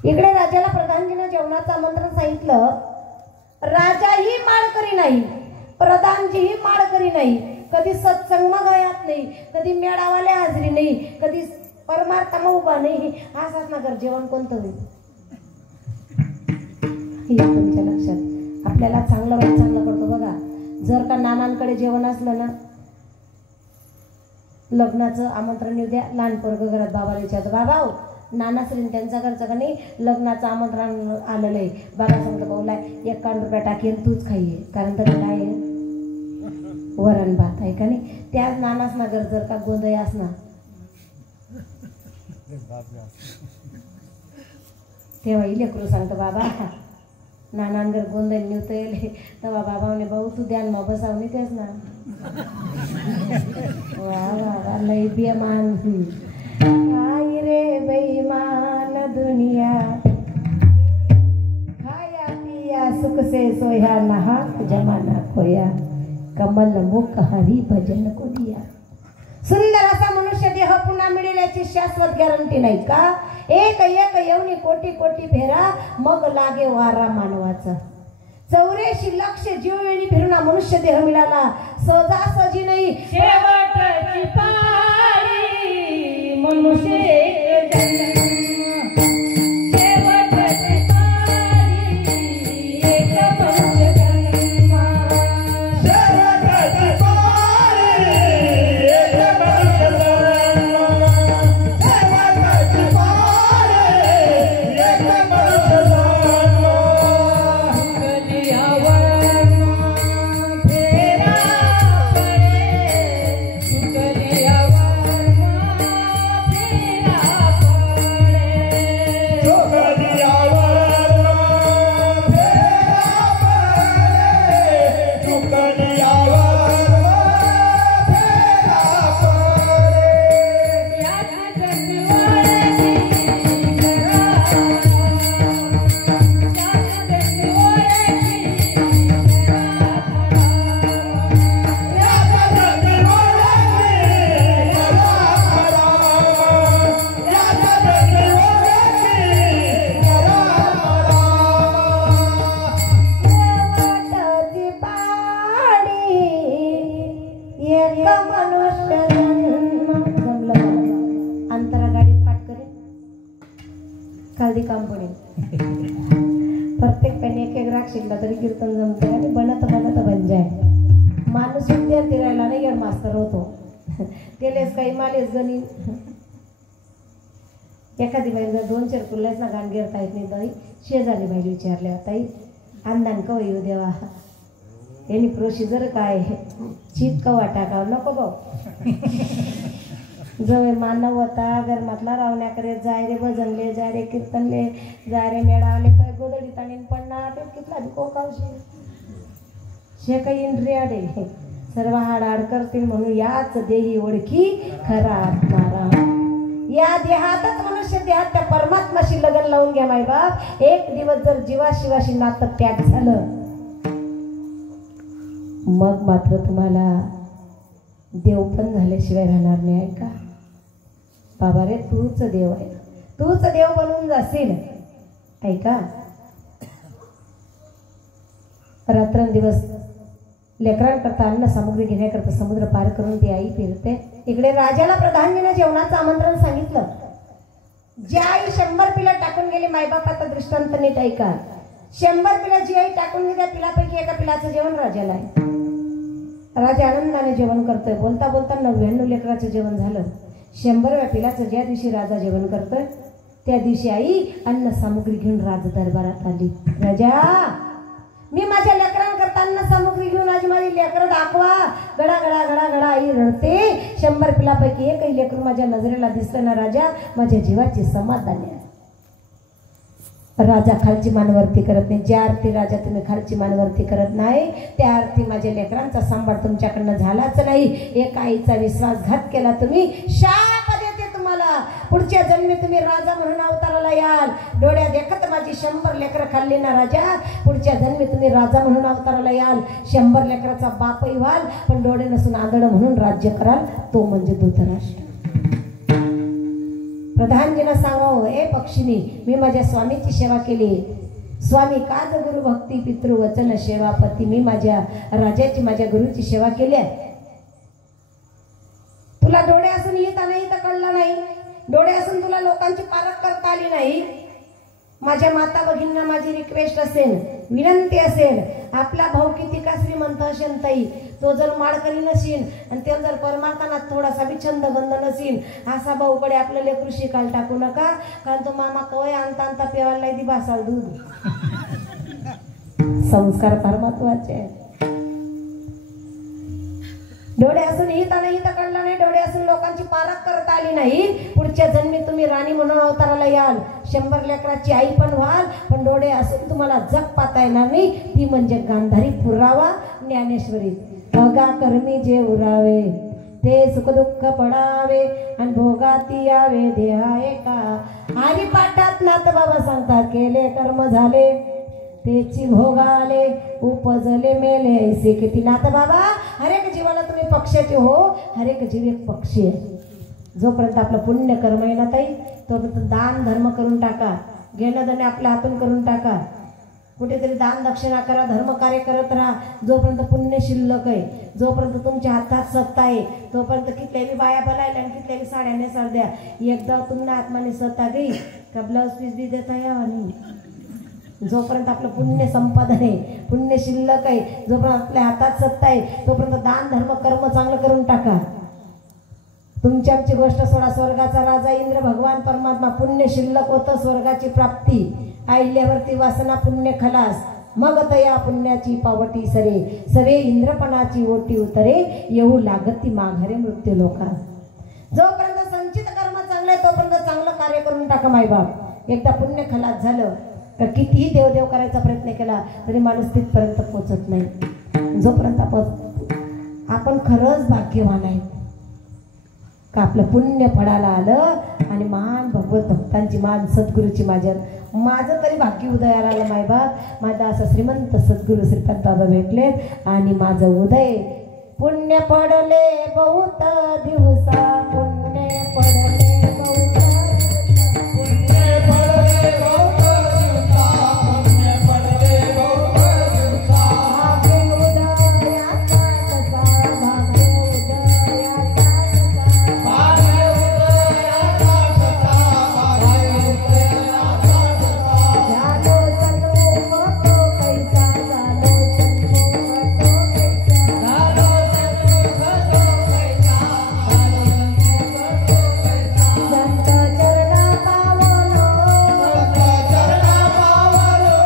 इकडे राजाला प्रधानजीनं जेवणाचं आमंत्रण सांगितलं. राजाही माळकरी नाही, प्रधानजीही माळकरी नाही. कधी सत्संग गयात नाही, कधी मेळावाले हाजरी नाही, कधी परमार्थामा उभा नाही. असाच नगर जेवण कोणतं होईल? तुमच्या लक्षात. आपल्याला चांगलं वाईट चांगलं पडतो बघा. जर का नानांकडे जेवण असलं ना, लग्नाचं आमंत्रण येऊ द्या, लहान पोरग घरात बाबाला विचारतो, बाबा नानाश्रीन त्यांच्या घरचं का नाही लग्नाचं आमंत्रण आलेलं आहे. बाबा सांगतो भाऊला 1 रुपया टाकेल तूच खाईये, कारण तर काय आहे वरण भात आहे का नाही. त्याच नानास ना घर जर का गोंधळ असणार तेव्हा लेकरू सांगतो बाबा नानांगर गोंधळ निवत येईल. तेव्हा बाबा म्हणे भाऊ तू ध्यान मग बसावं नाही तेच ना. वा वा वा लय बेमान. आई रे बेईमान दुनिया, खाया पिया सुख से सोया, नहाक जमाना खोया, कमल मुख हरी भजन को दिया. सुंदर असा मनुष्य देह पुन्हा मिळेल याची शाश्वत गॅरंटी नाही का. एक एक येऊनी कोटी कोटी फेरा मग लागे वारा मानवाचा. 84 लक्ष जीववेळी फिरून मनुष्य देह मिळाला सहजासहजी नाही. शेवटची पाळी मनुष्य प्रत्येक पेन एक एक राग शिकला तरी कीर्तन जमतं आणि बनत बनत बंजाय. माणूस विद्यार्थी राहिला नाही गेड मास्तर होतो. तेलेच काही मालेच गणी. एखादी बाई जर 2-4 कुल्ल्याच ना गाण गिरता येत नाही ताई शेजारी बाई विचारले ताई अंदान कवा येऊ देवा यांनी प्रोसिजर काय चीत कवा टाकाव नको भाऊ. जवळ मानव होता गरमातला रावण्याकडे जाय रे भजनले जाय रे कीर्तनले जाय रे मेळावले काय गोदडी ताणीन पडणार ते कितला भी कोकावशी शे काही इंद्रियाडे सर्व हाडाड करतील म्हणून याच देही ओळखी खरा आत्मारा. या देहातच मनुष्य देहात त्या परमात्माशी लगन लावून घ्या माय बाप. एक दिवस जर जीवाशिवाशी नातं त्याग झालं मग मात्र तुम्हाला देव पण झाल्याशिवाय राहणार नाही. ऐका बाबा रे तूच देव आहे, तूच देव बनून जाशील. ऐका रात्रंदिवस लेकरांकरता अन्न सामग्री घेण्याकरता समुद्र पार करून ती आई फिरते. इकडे राजाला प्रधानजीने जेवणाचं आमंत्रण सांगितलं. जी आई 100 पिला टाकून गेली मायबापाचा दृष्टांत नीट ऐका. 100 पिला जी आई टाकून गेल्या पिलापैकी एका पिलाचं जेवण राजाला आहे. राजा आनंदाने जेवण करतोय. बोलता बोलता 99 लेकराचं जेवण झालं. 100व्या पिलाचं ज्या दिवशी राजा जेवण करतोय त्या दिवशी आई अन्न सामग्री घेऊन राज दरबारात आली. राजा मी माझ्या लेकरांकरता अन्न सामग्री घेऊन आज माझी लेकरं दाखवा. गडा गडा गडा गडा आई रडते. 100 पिलापैकी एकही लेकरू माझ्या नजरेला दिसतं ना राजा माझ्या जीवाची समाधान आहे. राजा खालची मानवरती करत नाही. ज्या अर्थी राजा तुम्ही खालची मानवरती करत नाही त्या अर्थी माझ्या लेकरांचा सांभाळ तुमच्याकडनं झालाच नाही. एक आईचा विश्वासघात केला तुम्ही. शाप देते तुम्हाला. पुढच्या जन्मी तुम्ही राजा म्हणून अवताराला याल. डोळ्या देखत माझी 100 लेकरं खाल्ली ना राजा, पुढच्या जन्मी तुम्ही राजा म्हणून अवताराला याल. 100 लेकराचा बापही व्हाल, पण डोळे नसून आंधळ म्हणून राज्य कराल, तो म्हणजे धृतराष्ट्र. प्रधानजींना सांगावं, ए पक्षिणी, मी माझ्या स्वामीची सेवा केली. स्वामी काज गुरु भक्ती पितृ वचन सेवापती. मी माझ्या राजाची, माझ्या गुरुची सेवा केली आहे. तुला डोळे असून येता नाही तर कळलं नाही, डोळे असून तुला लोकांची पारख करता आली नाही. माझ्या माता भगिनींना माझी रिक्वेस्ट असेल, विनंती असेल, आपला भाऊ किती का श्रीमंत असेल ताई, तो जर माळकरी नसीन आणि ते जर परमार्थाना थोडासा बी छंदगंध नसीन, असा भाऊकडे आपलं लेकरू शिकायला टाकू नका. कारण तो मामा कवय आणता आणता पेवायला नाही दी बासाल दूध. संस्कार फार महत्वाचे आहे. डोळे असून हिता नाही तर कळलं नाही, डोळे असून लोकांची पारख करता आली नाही. पुढच्या जन्मी तुम्ही राणी म्हणून अवताराला याल. 100 लेकराची आई पण व्हाल, पण डोळे असून तुम्हाला जग पाहता येणार नाही. ती म्हणजे गांधारी पुरावा ज्ञानेश्वरी. अगा कर्मी जे उरावे ते सुख दुःख पडावे आणि भोगाती यावे देहा एका. आणि पाठात नाथ बाबा सांगतात, केले कर्म झाले तेची भोगाले उपजले मेले ऐसे किती. नाथ बाबा, हर एक जीवाला तुम्ही पक्षाचे हो, हर एक जीव एक पक्षी आहे. जोपर्यंत आपलं पुण्य कर्म आहे ना ताई, तोपर्यंत दान धर्म करून टाका, घेणं देणे आपल्या हातून करून टाका. कुठेतरी दान दक्षिणा करा, धर्म कार्य करत राहा. जोपर्यंत पुण्य शिल्लक आहे, जोपर्यंत तुमच्या हातात सत्ता आहे, तोपर्यंत कितल्याही बाया बोलायला आणि कितल्याही साड्या नेसार द्या. एकदा तुम्हाला आत्माने सत्ता गई का ब्लाउज पीस बी देता यावा नाही. जोपर्यंत आपलं पुण्य संपादन आहे, पुण्य शिल्लक आहे, जोपर्यंत आपल्या हातात सत्ता आहे, तोपर्यंत दान धर्म कर्म चांगलं करून टाका. तुमची आमची गोष्ट सोडा. स्वर्गाचा राजा इंद्र भगवान परमात्मा, पुण्य शिल्लक होतं स्वर्गाची प्राप्ती. आईल्यावरती वासना पुण्य खलास, मग तया पुण्याची पावटी सरे. सरे इंद्रपणाची ओटी उतरे, येऊ लागती माघारे मृत्यू लोका. जोपर्यंत संचित कर्म चांगलं आहे, तोपर्यंत चांगलं कार्य करून टाका मायबाप. एकदा पुण्य खलास झालं तर कितीही देवदेव करायचा प्रयत्न केला तरी माणूस तिथपर्यंत पोचत नाही. जोपर्यंत आपण खरंच भाग्यवान आहे का आपलं पुण्य फळाला आलं आणि महान भगवत भक्तांची, मान सद्गुरूची माझं तरी भाग्य उदयाला आलं मायबाप. माझा असं श्रीमंत सद्गुरू श्रीपाद बाबा भेटले आणि माझं उदय. पुण्य पडले बहुत दिवसा, पुण्य पडले बहुत, पुण्य पडले बहुत दिवसा, पुण्य पडले बहुत दिवसा. भाग्य उदयाचा कसा, भाग्य उदयाचा कसा, भाग्य उदयाचा कसा, भाग्य उदयाचा कसा. झालो सन्मुख तो कैसा, झालो सन्मुख तो कैसा. झालो सन्मुख तो कैसा, झालो सन्मुख तो कैसा. संत चरणा पावलो, संत चरणा पावलो,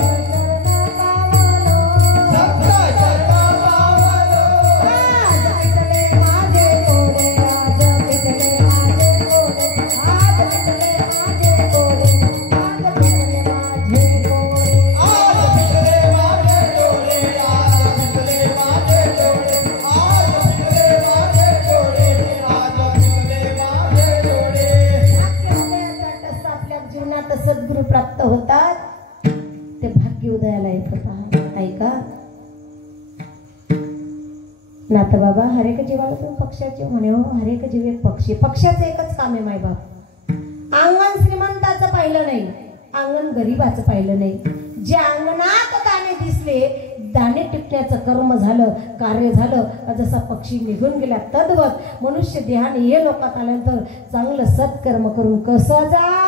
चरणा पावलो. संत चरणा पावलो. आज पिटले माझे कोडे, आज पिटले माझे कोडे, आज पिटले माझे कोडे, आज पिटले माझे कोडे. आज पिटले माझे डोळे, आज पिटले माझे डोळे, आज पिटले माझे डोळे, आज पिटले माझे डोळे. भाग्य उदयाचा टस्सा आपल्या जीवनात सद्गुरू प्राप्त होतात, ते भाग्य उदयाला येत होतात. ऐका नाथ बाबा, हरेक जीवाला तुम्ही पक्षाचे म्हणे हो. हरेक जीव एक पक्षी. पक्षाचं एकच काम आहे मायबाप. अंगण श्रीमंताचं पाहिलं नाही, अंगण गरीबाचं पाहिलं नाही. जे अंगणात दाणे दिसले, दाणे टिपण्याचं कर्म झालं, कार्य झालं. जसा पक्षी निघून गेला तद्वत मनुष्य देहाने हे लोकात आल्यानंतर चांगलं सत्कर्म करून कसं जा.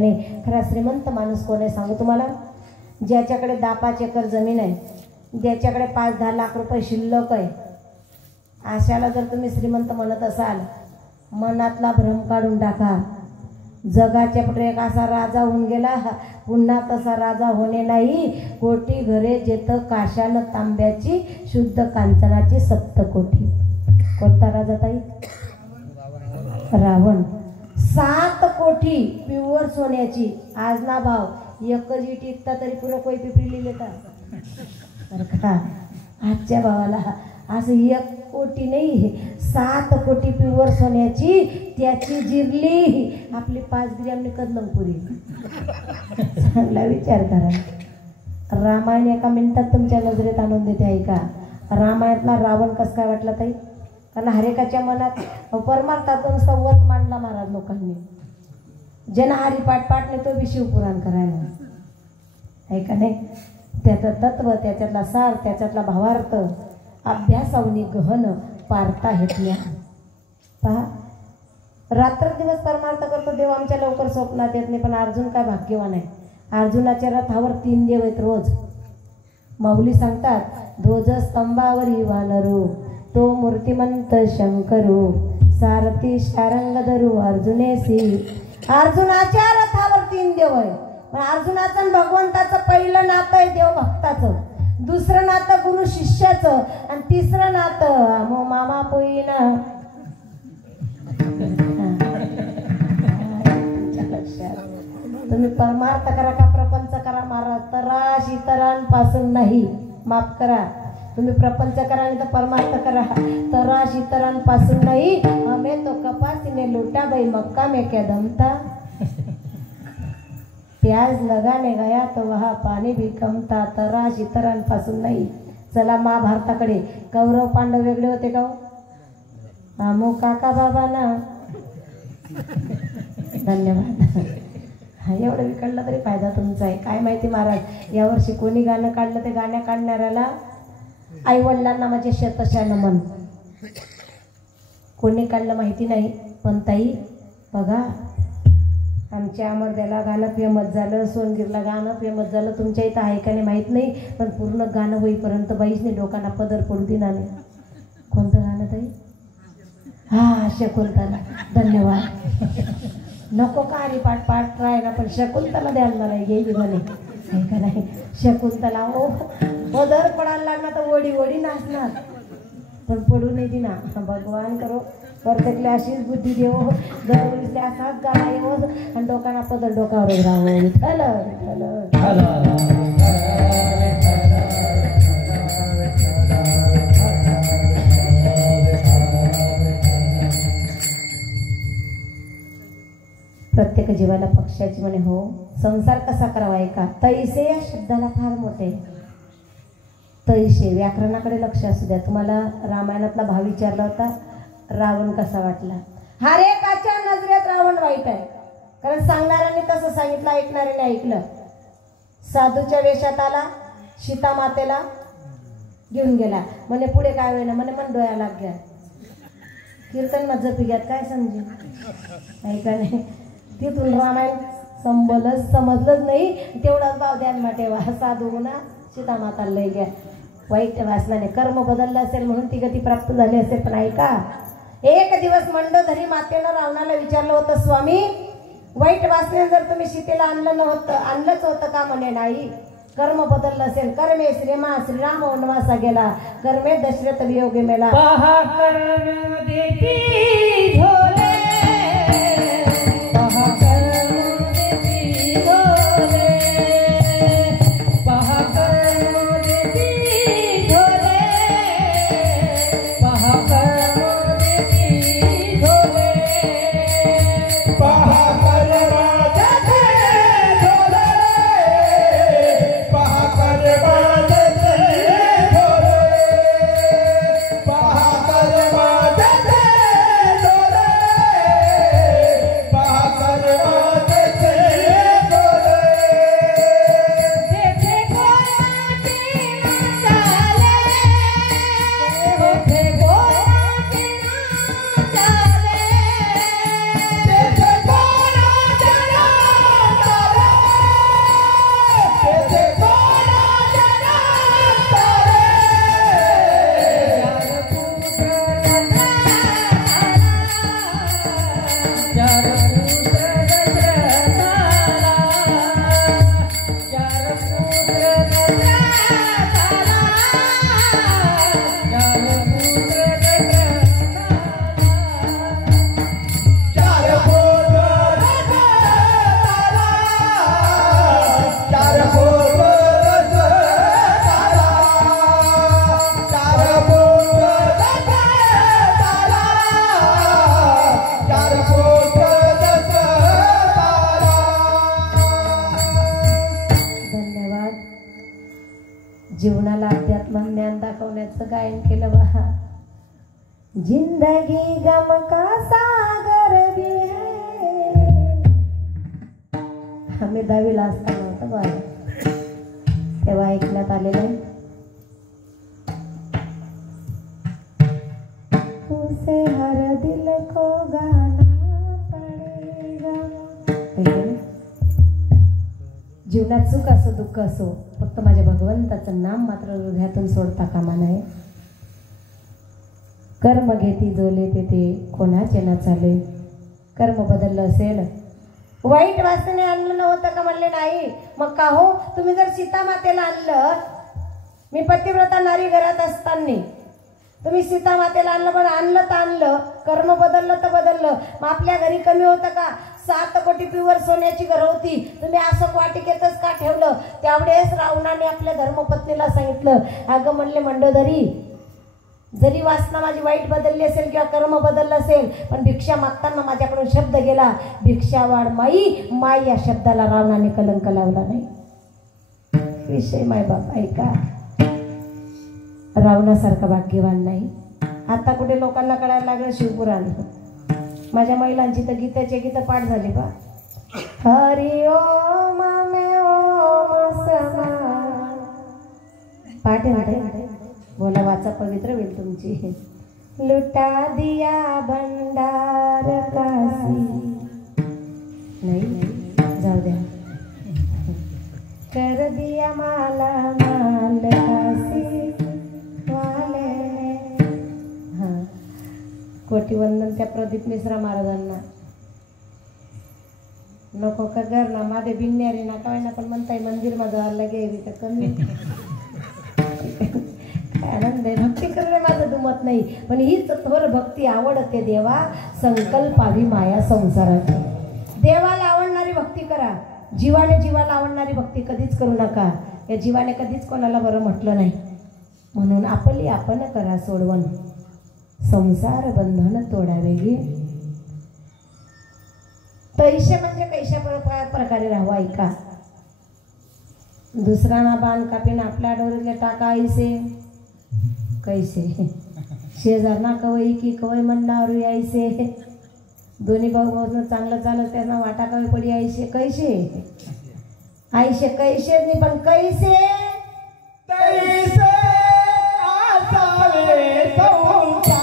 नाही. खरा श्रीमंत माणूस कोण आहे सांगू तुम्हाला? ज्याच्याकडे 10-5 एकर जमीन आहे, ज्याच्याकडे 5-10 लाख रुपये शिल्लक आहे, अशाला जर तुम्ही श्रीमंत म्हणत असाल, मनातला भ्रम काढून टाका. जगाच्या पुढे एक असा राजा होऊन गेला, पुन्हा तसा राजा होणे नाही. कोटी घरे जेथ काशान तांब्याची, शुद्ध कांचनाची 7 कोटी. कोणता राजा ताई? रावण. 7 कोटी प्युअर सोन्याची. आज ना भाव एकच वीट विकता तरी पुरं कोई पिपरी लिहिले का? बरं का, आजच्या भावाला असं 1 कोटी नाही, 7 कोटी प्युअर सोन्याची. त्याची जिरली आपली 5 ग्रॅमने कदलमपुरी. चांगला विचार करा. रामायण एका मिनिटात तुमच्या नजरेत आणून देते. ऐका, रामायणातला रावण कसं काय वाटला ताई? कारण हरेकाच्या मनात परमार्थातून संवत मांडला महाराज लोकांनी. ज्यांना हरिपाठ पाठले तो बी शिवपुराण करायला. ऐका नाही, त्याचं तत्व, त्याच्यातला सार, त्याच्यातला भावार्थ अभ्यासावनी गहन पारता हेतल्या. पहा, रात्रदिवस परमार्थ करतो देव आमच्या लवकर स्वप्नात येत नाही. पण अर्जुन काय भाग्यवान आहे. अर्जुनाच्या रथावर 3 देव आहेत रोज. माऊली सांगतात, ध्वज स्तंभावरी वानरू, तो मूर्तिमंत शंकरू, सारथी शारंगधरू अर्जुनेसी. अर्जुनाच्या रथावर 3 देव आहे. पण अर्जुनाचं आणि भगवंताचं पहिलं नातं आहे देव भक्ताचं, दुसरं नातं गुरु शिष्याचं, आणि तिसरं नातं मामा पोईना. तुम्ही परमार्थ करा का प्रपंच करा महाराज, तराश इतरांपासून नाही. माफ करा, तुम्ही प्रपंच करा आणि तर परमार्थ करा, तराश इतरांपासून नाही. हमें तो कपासीने लूटा भाई मक्का में क्या दम था, प्याज लगाने गया तो वहा पाणी भी कम था. तराश इतरांपासून नाही. चला महाभारताकडे. कौरव पांडव वेगळे होते का? आमो काका बाबा ना. धन्यवाद. एवढं विकळलं तरी फायदा तुमचा आहे. काय माहिती महाराज, यावर्षी कोणी गाणं काढलं ते गाण्या काढणाऱ्याला आईवडिलांना माझे शतशः नमन. कोणी काढलं माहिती नाही, पण ताई बघा, आमच्या अमरद्याला गाणं फेमस झालं, सोनगिरला गाणं फेमस झालं. तुमच्या इथं आहे का नाही माहीत नाही, पण पूर्ण गाणं होईपर्यंत बाईसने डोकांना पदर पडू दिला नाही. कोणतं गाणं ताई? हा, शकुंतला. धन्यवाद. नको का हरिपाठ पाठ राहायला, पण शकुंतला द्यायला मला गेली म्हणे. आहे का नाही? शकुंतला ओ पदर पडायला लागणार तर ओढी ओढी नाचणार, पण पडू नाही दिना. भगवान करो प्रत्येकले अशीच बुद्धी देव, दरवेळी असाच गाणं येवो आणि डोकांना पदर डोकावरच राहावं. विठ्ठल विठ्ठल. प्रत्येक जीवाला पक्षाची म्हणे हो. संसार कसा करावा? ऐका, तैसे या शब्दाला फार मोठे. तैसे व्याकरणाकडे लक्ष असू द्या. तुम्हाला रामायणातला भाव विचारला होता, रावण कसा वाटला? हर एकाच्या नजरेत रावण वाईट आहे. कारण सांगणाऱ्यांनी तसं सांगितलं, ऐकणाऱ्याने ऐकलं. साधूच्या वेशात आला, सीता मातेला घेऊन गेला. म्हणे पुढे काय होईना, म्हणे मन डोळ्या लाग गया. कीर्तन माझं पिग्यात काय समजे? ऐका नाही, तिथून रामायण समजलंच नाही. तेवढाच भाव ध्यान ठेवा. साधू ना सीता माताला लय घ्या. वाईट वासनाने कर्म बदललं असेल म्हणून ती गती प्राप्त झाली असेल. पण ऐका, एक दिवस मंडोदरी मातेनं रावणाला विचारलं होतं, स्वामी वाईट वासने जर तुम्ही सीतेला आणलंच होतं का? म्हणे नाही, कर्म बदललं असेल. कर्मे श्रीराम वनवासा गेला, कर्मे दशरथ वियोगे मेला. पहा कर्म देती झोले, पहा कर्म देती झोले, पहा कर्म देती झोले, पहा कर्म देती झोले, पहा कर्म जीवनाला अध्यात्म ज्ञान दाखवण्याचं गायन केलं बहा. जिंदगी गम का सागर भी है. आम्ही 10वीला असताना होतं बघा, तेव्हा ऐकण्यात आलेलं आहे. उसे हर दिल को गाना पडेगा. जीवनात सुख असो दुःख असो, फक्त माझ्या भगवंताचं नाम मात्र हृदयातून सोडता कामा नये. कर्म घेती जोले ते कोणाचे ना चाले. कर्म बदललं असेल, वाईट वासने आणलं नव्हतं का म्हणले नाही. मग का हो, तुम्ही जर सीता मातेला आणलं, मी पतिव्रता नारी घरात असताना तुम्ही सीता मातेला आणलं, पण आणलं तर आणलं, कर्म बदललं तर बदललं. मग आपल्या घरी कमी होतं का? 7 कोटी प्युअर सोन्याची घर होती, तुम्ही असं वाटिकेतच का ठेवलं? त्यावेळेस रावणाने आपल्या धर्मपत्नीला सांगितलं, अगं म्हणले मंडोदरी, जरी वासना माझी वाईट बदलली असेल किंवा कर्म बदललं असेल, पण भिक्षा मागताना माझ्याकडून शब्द गेला, भिक्षा वाढ माई. माई या शब्दाला रावणाने कलंक लावला नाही. विषय माय बाप ऐका, रावणासारखा भाग्यवान नाही. आता कुठे लोकांना कळायला लागलं शिवपुराण. माझ्या महिलांची तर गीताचे गीत पाठ झाली बा. हरि ओम मे ओम समा पाठ आहे. बोला वाचा, पवित्र होईल तुमची. लुटा दिया भंडार काशी. नाही जाऊ द्या. कर दिया माला माल काशी वाले. हां, कोटीवंदन त्या प्रदीप मिश्रा महाराजांना. नको का घर ना माझे बिन्यारी ना काय ना, पण म्हणताय मंदिर माझं लगे तर कमी. आनंद आहे, भक्ती करणे माझं दुमत नाही, पण हीच थोर भक्ती आवडते देवा. संकल्पावी माया संसाराची. देवाला आवडणारी भक्ती करा. जीवाला आवडणारी भक्ती कधीच करू नका. या जीवाने कधीच कोणाला बरं म्हटलं नाही. म्हणून आपली आपण करा सोडवण, संसार बंधन तोडावे गे. तैसे म्हणजे कैशा प्रकारे राहावं. ऐका, दुसरा ना बाण कापीन आपल्या डोरीला टाका ऐसे कैसे. शेजार ना कवई की कवई म्हणणार यायसे. दोन्ही भाऊ चांगलं चालत त्यांना वाटा कवी पडी आईशे कैसे. आईशे कैसे नाही, पण कैसे तैसे आसावे संसारी.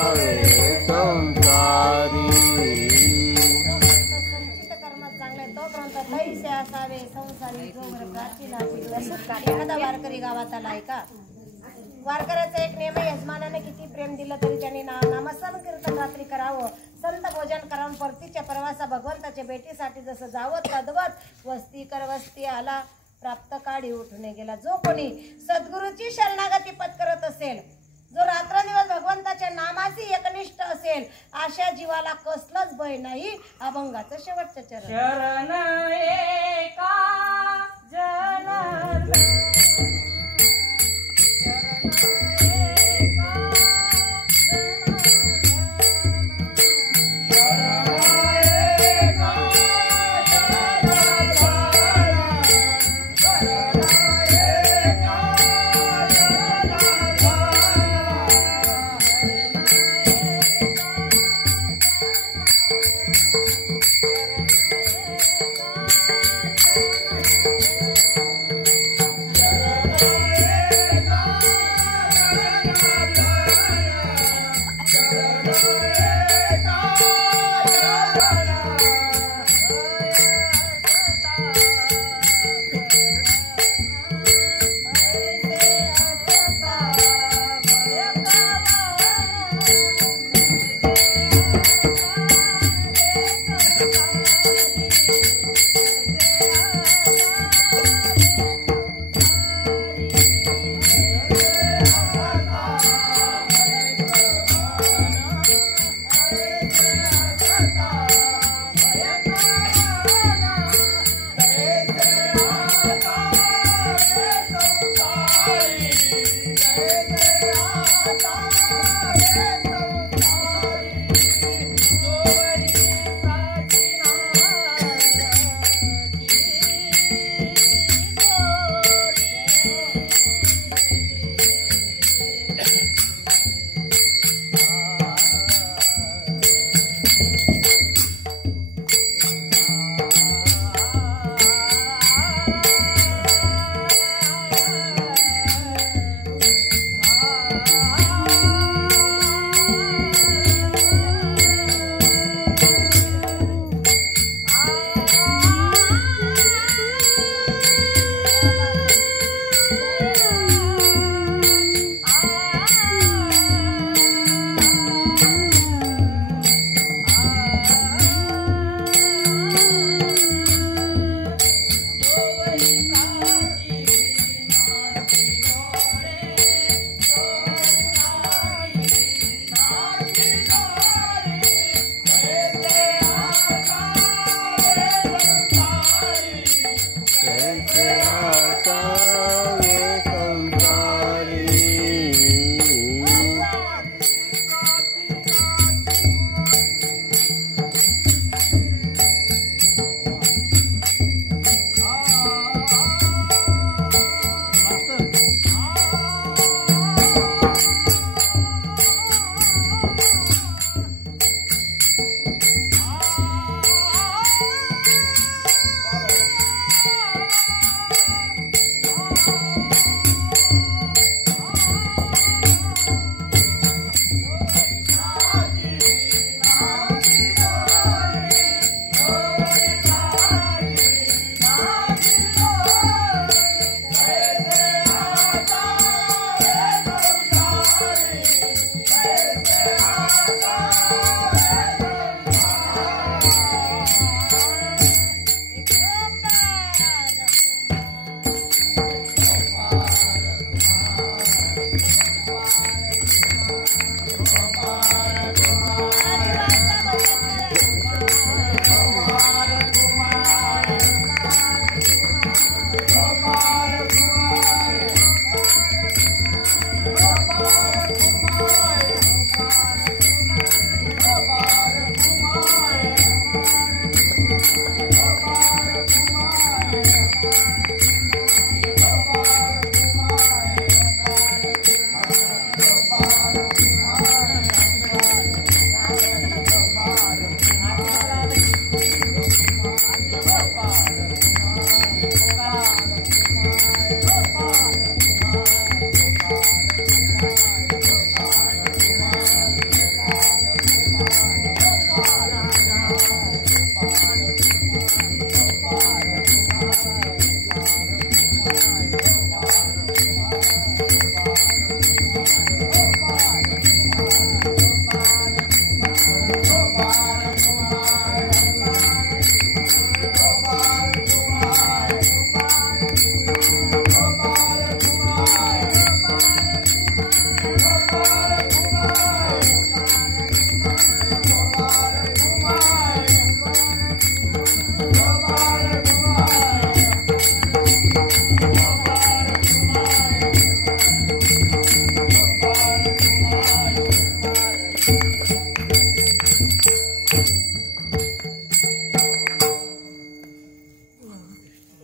कैसे आसावे संसारी. कैसे आसावे एखादा वारकरी गावात आलाय का? वारकऱ्याचा एक नियम आहे, यजमानाने किती प्रेम दिलं तरी त्यांनी नामस्मरण कीर्तन रात्री करावं. संत भोजन करावं. परतीच्या प्रवासा भगवंताच्या भेटीसाठी जसं जावं तद्वत वस्ती कर वस्ती आला प्राप्त काढी उठून गेला. जो कोणी सद्गुरूची शरणागती पत्करत असेल, जो रात्रदिवस भगवंताच्या नामाशी एकनिष्ठ असेल, अशा जीवाला कसलंच भय नाही. अभंगाचं शेवटचं चरण. शरण एका जनार्दन. शरण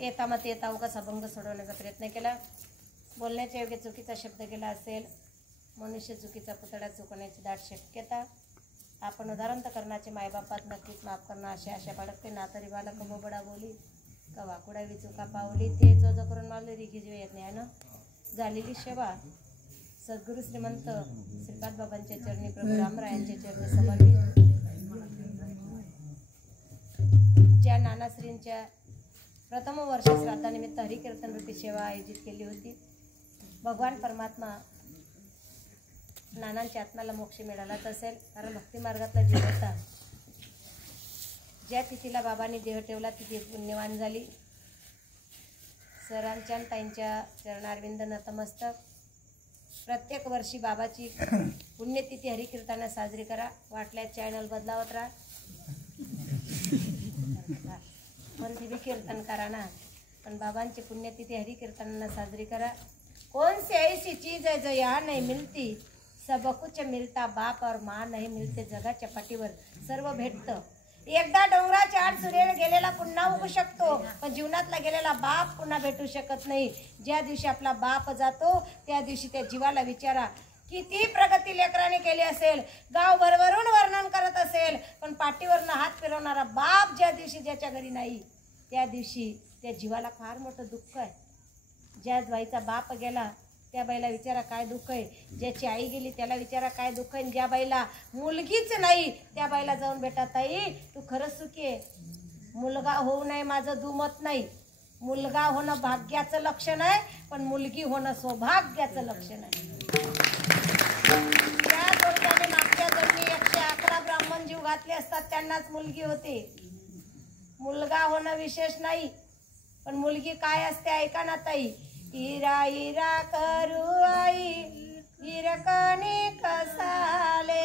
येता मत येता उगाच अभंग सोडवण्याचा प्रयत्न केला. बोलण्याच्या योग्य चुकीचा शब्द केला असेल, मनुष्य चुकीचा पुतळा चुकवण्याची दाट शक्यता. आपण उदाहरणकरणाचे मायबापात नक्कीच माफ करणं. अशा आशा बाळगते ना तरी बालक बडा बोली का वाकुडावी चुका पावली ते जो जो करून मला रिखी जीव येत नाही ना. झालेली सेवा सद्गुरू श्रीमंत श्रीपाद बाबांच्या चरणी, प्रभू रामरायांच्या चरणी समर्पित. ज्या नानाश्रींच्या प्रथम वर्ष श्राद्धानिमित्त हरिकीर्तन रूपी सेवा आयोजित केली होती. भगवान परमात्मा नानांच्या आत्म्याला मोक्ष मिळालाच असेल, कारण भक्ती मार्गातला जीव होता. ज्या तिथीला बाबांनी देह ठेवला तिथे पुण्यवान झाली. सरांच्या ताईंच्या चरणारविंद नतमस्तक. प्रत्येक वर्षी बाबाची पुण्यतिथी हरिकीर्तनाने साजरी करा. वाटल्यास चॅनल बदलावत राहा, पण ती बी कीर्तन करा ना. पण बाबांची पुण्यतिथी हरिकीर्तनाने साजरी करा. कौन सी ऐसी चीज है जो यहाँ नहीं मिलती, सब कुछ मिलता बाप और माँ नहीं मिलते. जगाच्या पाठीवर सर्व भेटतं. एकदा डोंगराच्या आड सूर्य गेलेला पुन्हा उगू शकतो, पण जीवनातला गेलेला बाप पुन्हा भेटू शकत नाही. ज्या दिवशी आपला बाप जातो त्या दिवशी त्या जीवाला विचारा किती प्रगती लेकराने केली असेल, गाव भरभरून वर्णन करत असेल, पण पाठीवरनं हात फिरवणारा बाप ज्या दिवशी ज्याच्या घरी नाही त्या दिवशी त्या जीवाला फार मोठं दुःख आहे. ज्या बाईचा बाप गेला त्या बाईला विचारा काय दुःख आहे. ज्याची आई गेली त्याला विचारा काय दुःख आहे. ज्या बाईला मुलगीच नाही त्या बाईला जाऊन बेटा ताई तू खरंच सुखी आहे. मुलगा होऊ नये माझं दुमत नाही. मुलगा होणं भाग्याचं लक्षण आहे, पण मुलगी होणं सौभाग्याचं लक्षण आहे. त्या जोडप्याने मागच्या जन्मी 111 ब्राह्मण जीव घातले असतात त्यांनाच मुलगी होते. मुलगा होणं विशेष नाही, पण मुलगी काय असते ऐका ना ताई. हिरा हिरा करू आई हिरकणी कसाले,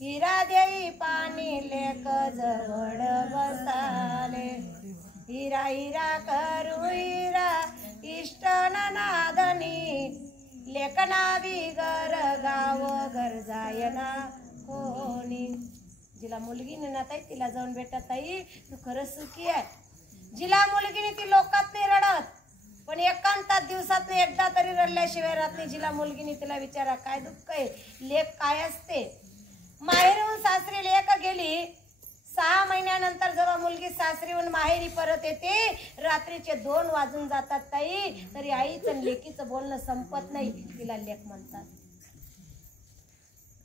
हिरा देई पाणी लेक जवळ बसाले. हिरा हिरा करू हिरा इष्ट नादनी, लेखना बिगर गाव घर जायना कोणी. जिला मुलगी ना ताई तिला जाऊन बेटा ताई तू खरंच सुखी आहे. जिला मुलगीने ती लोकात नाही रडत, पण एकांतात दिवसात एकदा तरी रडल्याशिवाय राहत नाही. जिला मुलगीने तिला विचारा काय दुःख आहे. लेक काय असते. माहेरून सासरी लेक गेली 6 महिन्यानंतर जेव्हा मुलगी सासरीहून माहेरी परत येते, रात्रीचे 2 वाजून जातात ताई, तरी आईचं लेकीचं बोलणं संपत नाही. तिला लेक म्हणतात.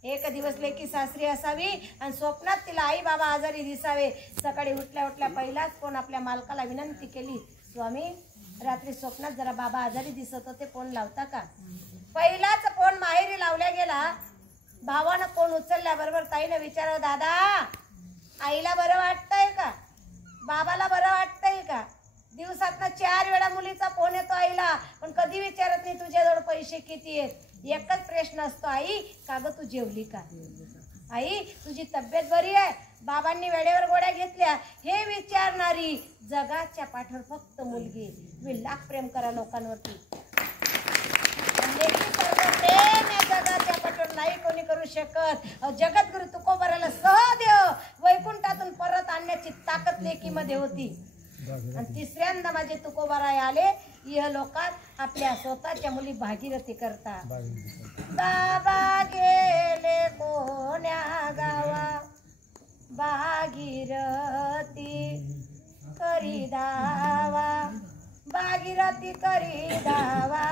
एक दिवस लेकी सासरी असावी आणि स्वप्नात तिला आई बाबा आजारी दिसावे. सकाळी उठल्या उठल्या पहिलाच कोण आपल्या मालकाला विनंती केली, स्वामी रात्री स्वप्नात जरा बाबा आजारी दिसत होते, फोन लावता का. पहिलाच फोन माहेरी लावल्या गेला. भावानं फोन उचलल्याबरोबर ताईनं विचारलं, दादा आईला बरं वाटतंय का, बाबाला बरं वाटतंय का. दिवसातनं 4 वेळा मुलीचा फोन येतो आईला, पण कधी विचारत नाही तुझ्याजवळ पैसे किती आहेत. एकच प्रश्न असतो, आई का ग तू जेवली का, आई तुझी तब्येत बरी आहे, बाबांनी वेळेवर गोळ्या घेतल्या, हे विचारणारी जगाच्या पाठीवर फक्त मुलगी. मी लाख प्रेम करा लोकांवरती. प्रेम या जगाच्या पाठीवर नाही कोणी करू शकत. जगद्गुरु तुकोबाराला सहदेव वैकुंठातून परत आणण्याची ताकद लेकीमध्ये होती. आणि तिसऱ्यांदा माझे तुकोबाराय आले इह लोकात आपल्या स्वतःच्या मुली भागीरथी करता. बाबा गेले कोण्या गावा भागीरथी करी धावा, भागीरथी करी धावा.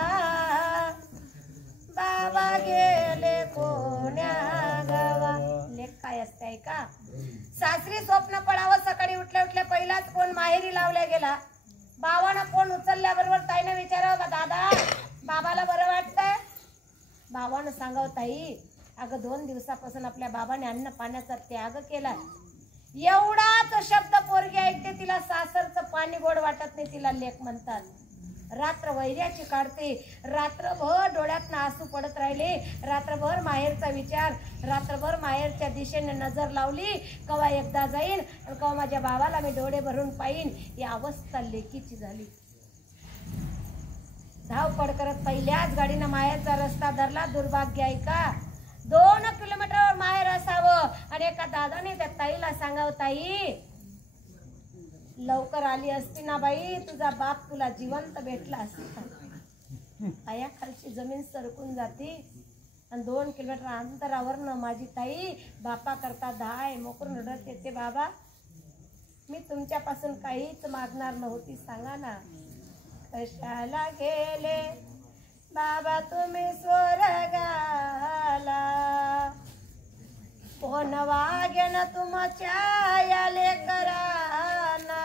बाबा गेले कोण्या गावा. लेख काय असते का. सासरी स्वप्न पडावं. सकाळी उठल्या उठल्या पहिलाच फोन माहेरी लावला गेला. बाबानं फोन उचलल्याबरोबर ताईने विचारावं, दादा बाबाला बरं वाटतंय. बाबानं सांगावं, ताई अगं 2 दिवसापासून आपल्या बाबाने अन्न पाण्याचा त्याग केला. एवढाच शब्द पोरगी ऐकते तिला सासरचं पाणी गोड वाटत नाही. तिला लेक म्हणतात. रात्र वैर्याची काढते. रात्रभर डोळ्यातनं आसू पडत राहिले. रात्रभर माहेरचा विचार. रात्रभर माहेरच्या दिशेने नजर लावली. कवा एकदा जाईन आणि कवा माझ्या बाबाला मी डोळे भरून पाहिन. ही अवस्था लेकीची झाली. धावपळ करत पहिल्याच गाडीनं माहेरचा रस्ता धरला. दुर्भाग्य आहे का 2 किलोमीटरवर माहेर असावं आणि एका दादाने त्या ताईला सांगावं, ताई लवकर आली असती ना बाई, तुझा बाप तुला जिवंत भेटला असता. पायाखालची जमीन सरकून जाती आणि 2 किलोमीटर अंतरावरनं माझी ताई बापा करता 10 मोकरून रडत येते. बाबा, मी तुमच्यापासून काहीच मागणार नव्हती, सांगा ना कशाला गेले बाबा तुम्ही स्वर्गाला. कोण वागेन तुमच्या या लेकरांना,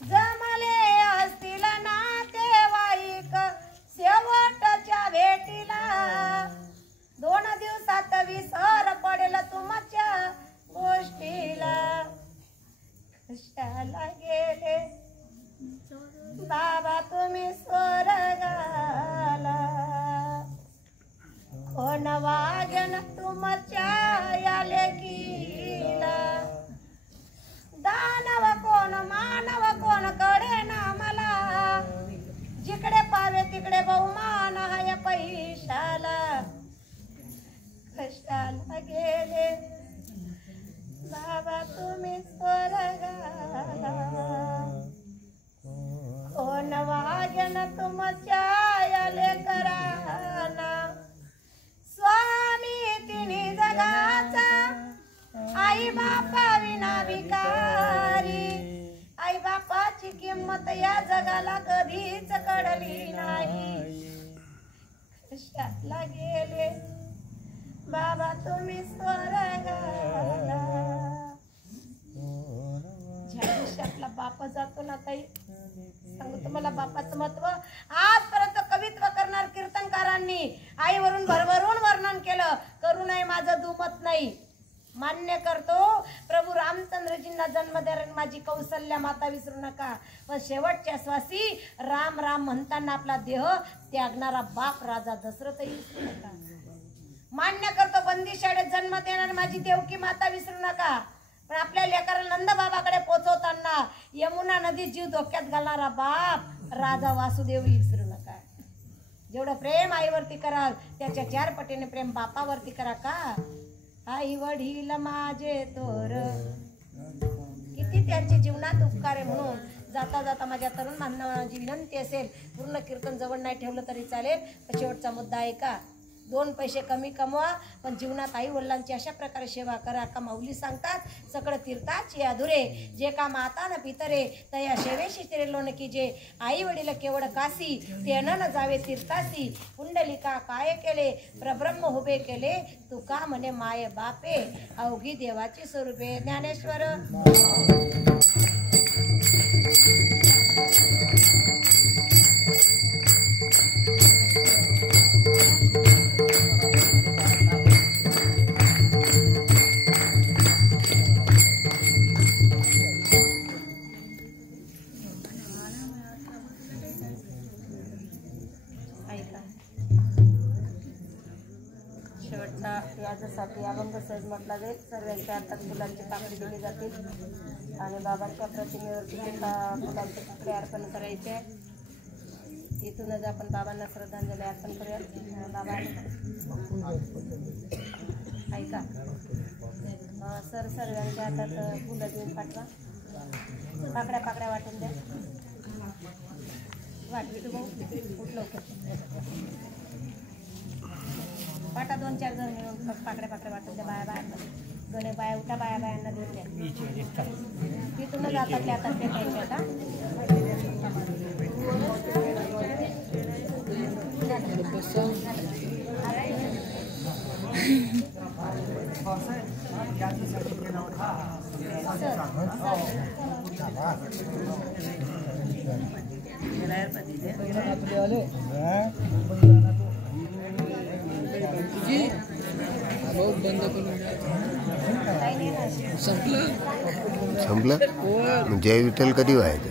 जमले असतील नातेवाईक शेवटच्या भेटीला. 2 दिवसात विसर पडेल तुमच्या गोष्टीला. कशाला गेले बाबा तुम्ही स्वर्गाला. कोण वागन तुमच्या या लेकीला. दानव कोण मानव कोण कडे ना मला, जिकडे पावे तिकडे बहुमान हाय पैशाला. कशाला गेले बाबा तुम्ही स्वर्गाला. कोण वागन तुमच्या या लेकरांना. स्वामी तिन्ही जगाचा आई बापा विना भिकारी. आई बापाची किंमत या जगाला कधीच कळली नाही. कशाला गेले बाबा तुम्ही स्वर्गाला. ज्या दिवशी आपला बाप जातो ना ताई, सांगू तुम्हाला बापाचं महत्व. आजपर्यंत कवित्व करणार कीर्तनकारांनी आईवरून भरभरून वर्णन केलं. करू नये माझं दुमत नाही, मान्य करतो. प्रभू रामचंद्रजींना जन्म द्या माझी कौसल्या माता विसरू नका. पण शेवटच्या श्वासी राम राम म्हणताना आपला देह त्यागणारा बाप राजा दशरथही विसरू नका. मान्य करतो बंदी शाळेत जन्म देणार माझी देवकी माता विसरू नका. पण आपल्या लेकराला नंदबाबाकडे पोहोचवताना यमुना नदी जीव धोक्यात घालणारा बाप राजा वासुदेव विसरू नका. जेवढं प्रेम आईवरती कराल त्याच्या 4 पटीने प्रेम बापावरती करा. का आई वडील माझे तोर, किती त्यांच्या जीवनात उपकार आहे. म्हणून जाता जाता माझ्या तरुण बांधवांची विनंती असेल, पूर्ण कीर्तन जवळ नाही ठेवलं तरी चालेल, पण शेवटचा मुद्दा आहे का 2 पैसे कमी कमवा, पण जीवनात आई वडिलांची अशा प्रकारे सेवा करा का माऊली सांगतात सगळं तीर्थाची अधुरे. जे का माता न पितरे तया सेवेशी तिरेलो न की जे. आई वडील केवळ कासी ते न जावे तीर्थासी. पुंडलिका काय केले प्रब्रह्म उभे केले, तू का म्हणे माय बापे अवघी देवाची स्वरूपे. ज्ञानेश्वर याच्यासाठी अभंग सहज म्हटला जाईल. सर्वांच्या हातात फुलांची पाकळी दिली जातील आणि बाबांच्या प्रतिमेवरती फुलांचे तुकडे अर्पण करायचे. इथूनच आपण बाबांना श्रद्धांजली अर्पण करूया. बाबा ऐका सर, सर्वांच्या हातात फुलं देऊन पाठवा. पाकड्या वाटून द्या. वाटवी तू भाऊ कुठलं वाटा 2-4 जण मिळून पाकड्या वाटून द्या. बाया दोन्ही बाया उठा, बायांना देऊन द्या. तिथूनच जातात त्या हातात फेकायचे. आता संपलं. जय विठ्ठल कधी व्हायचं?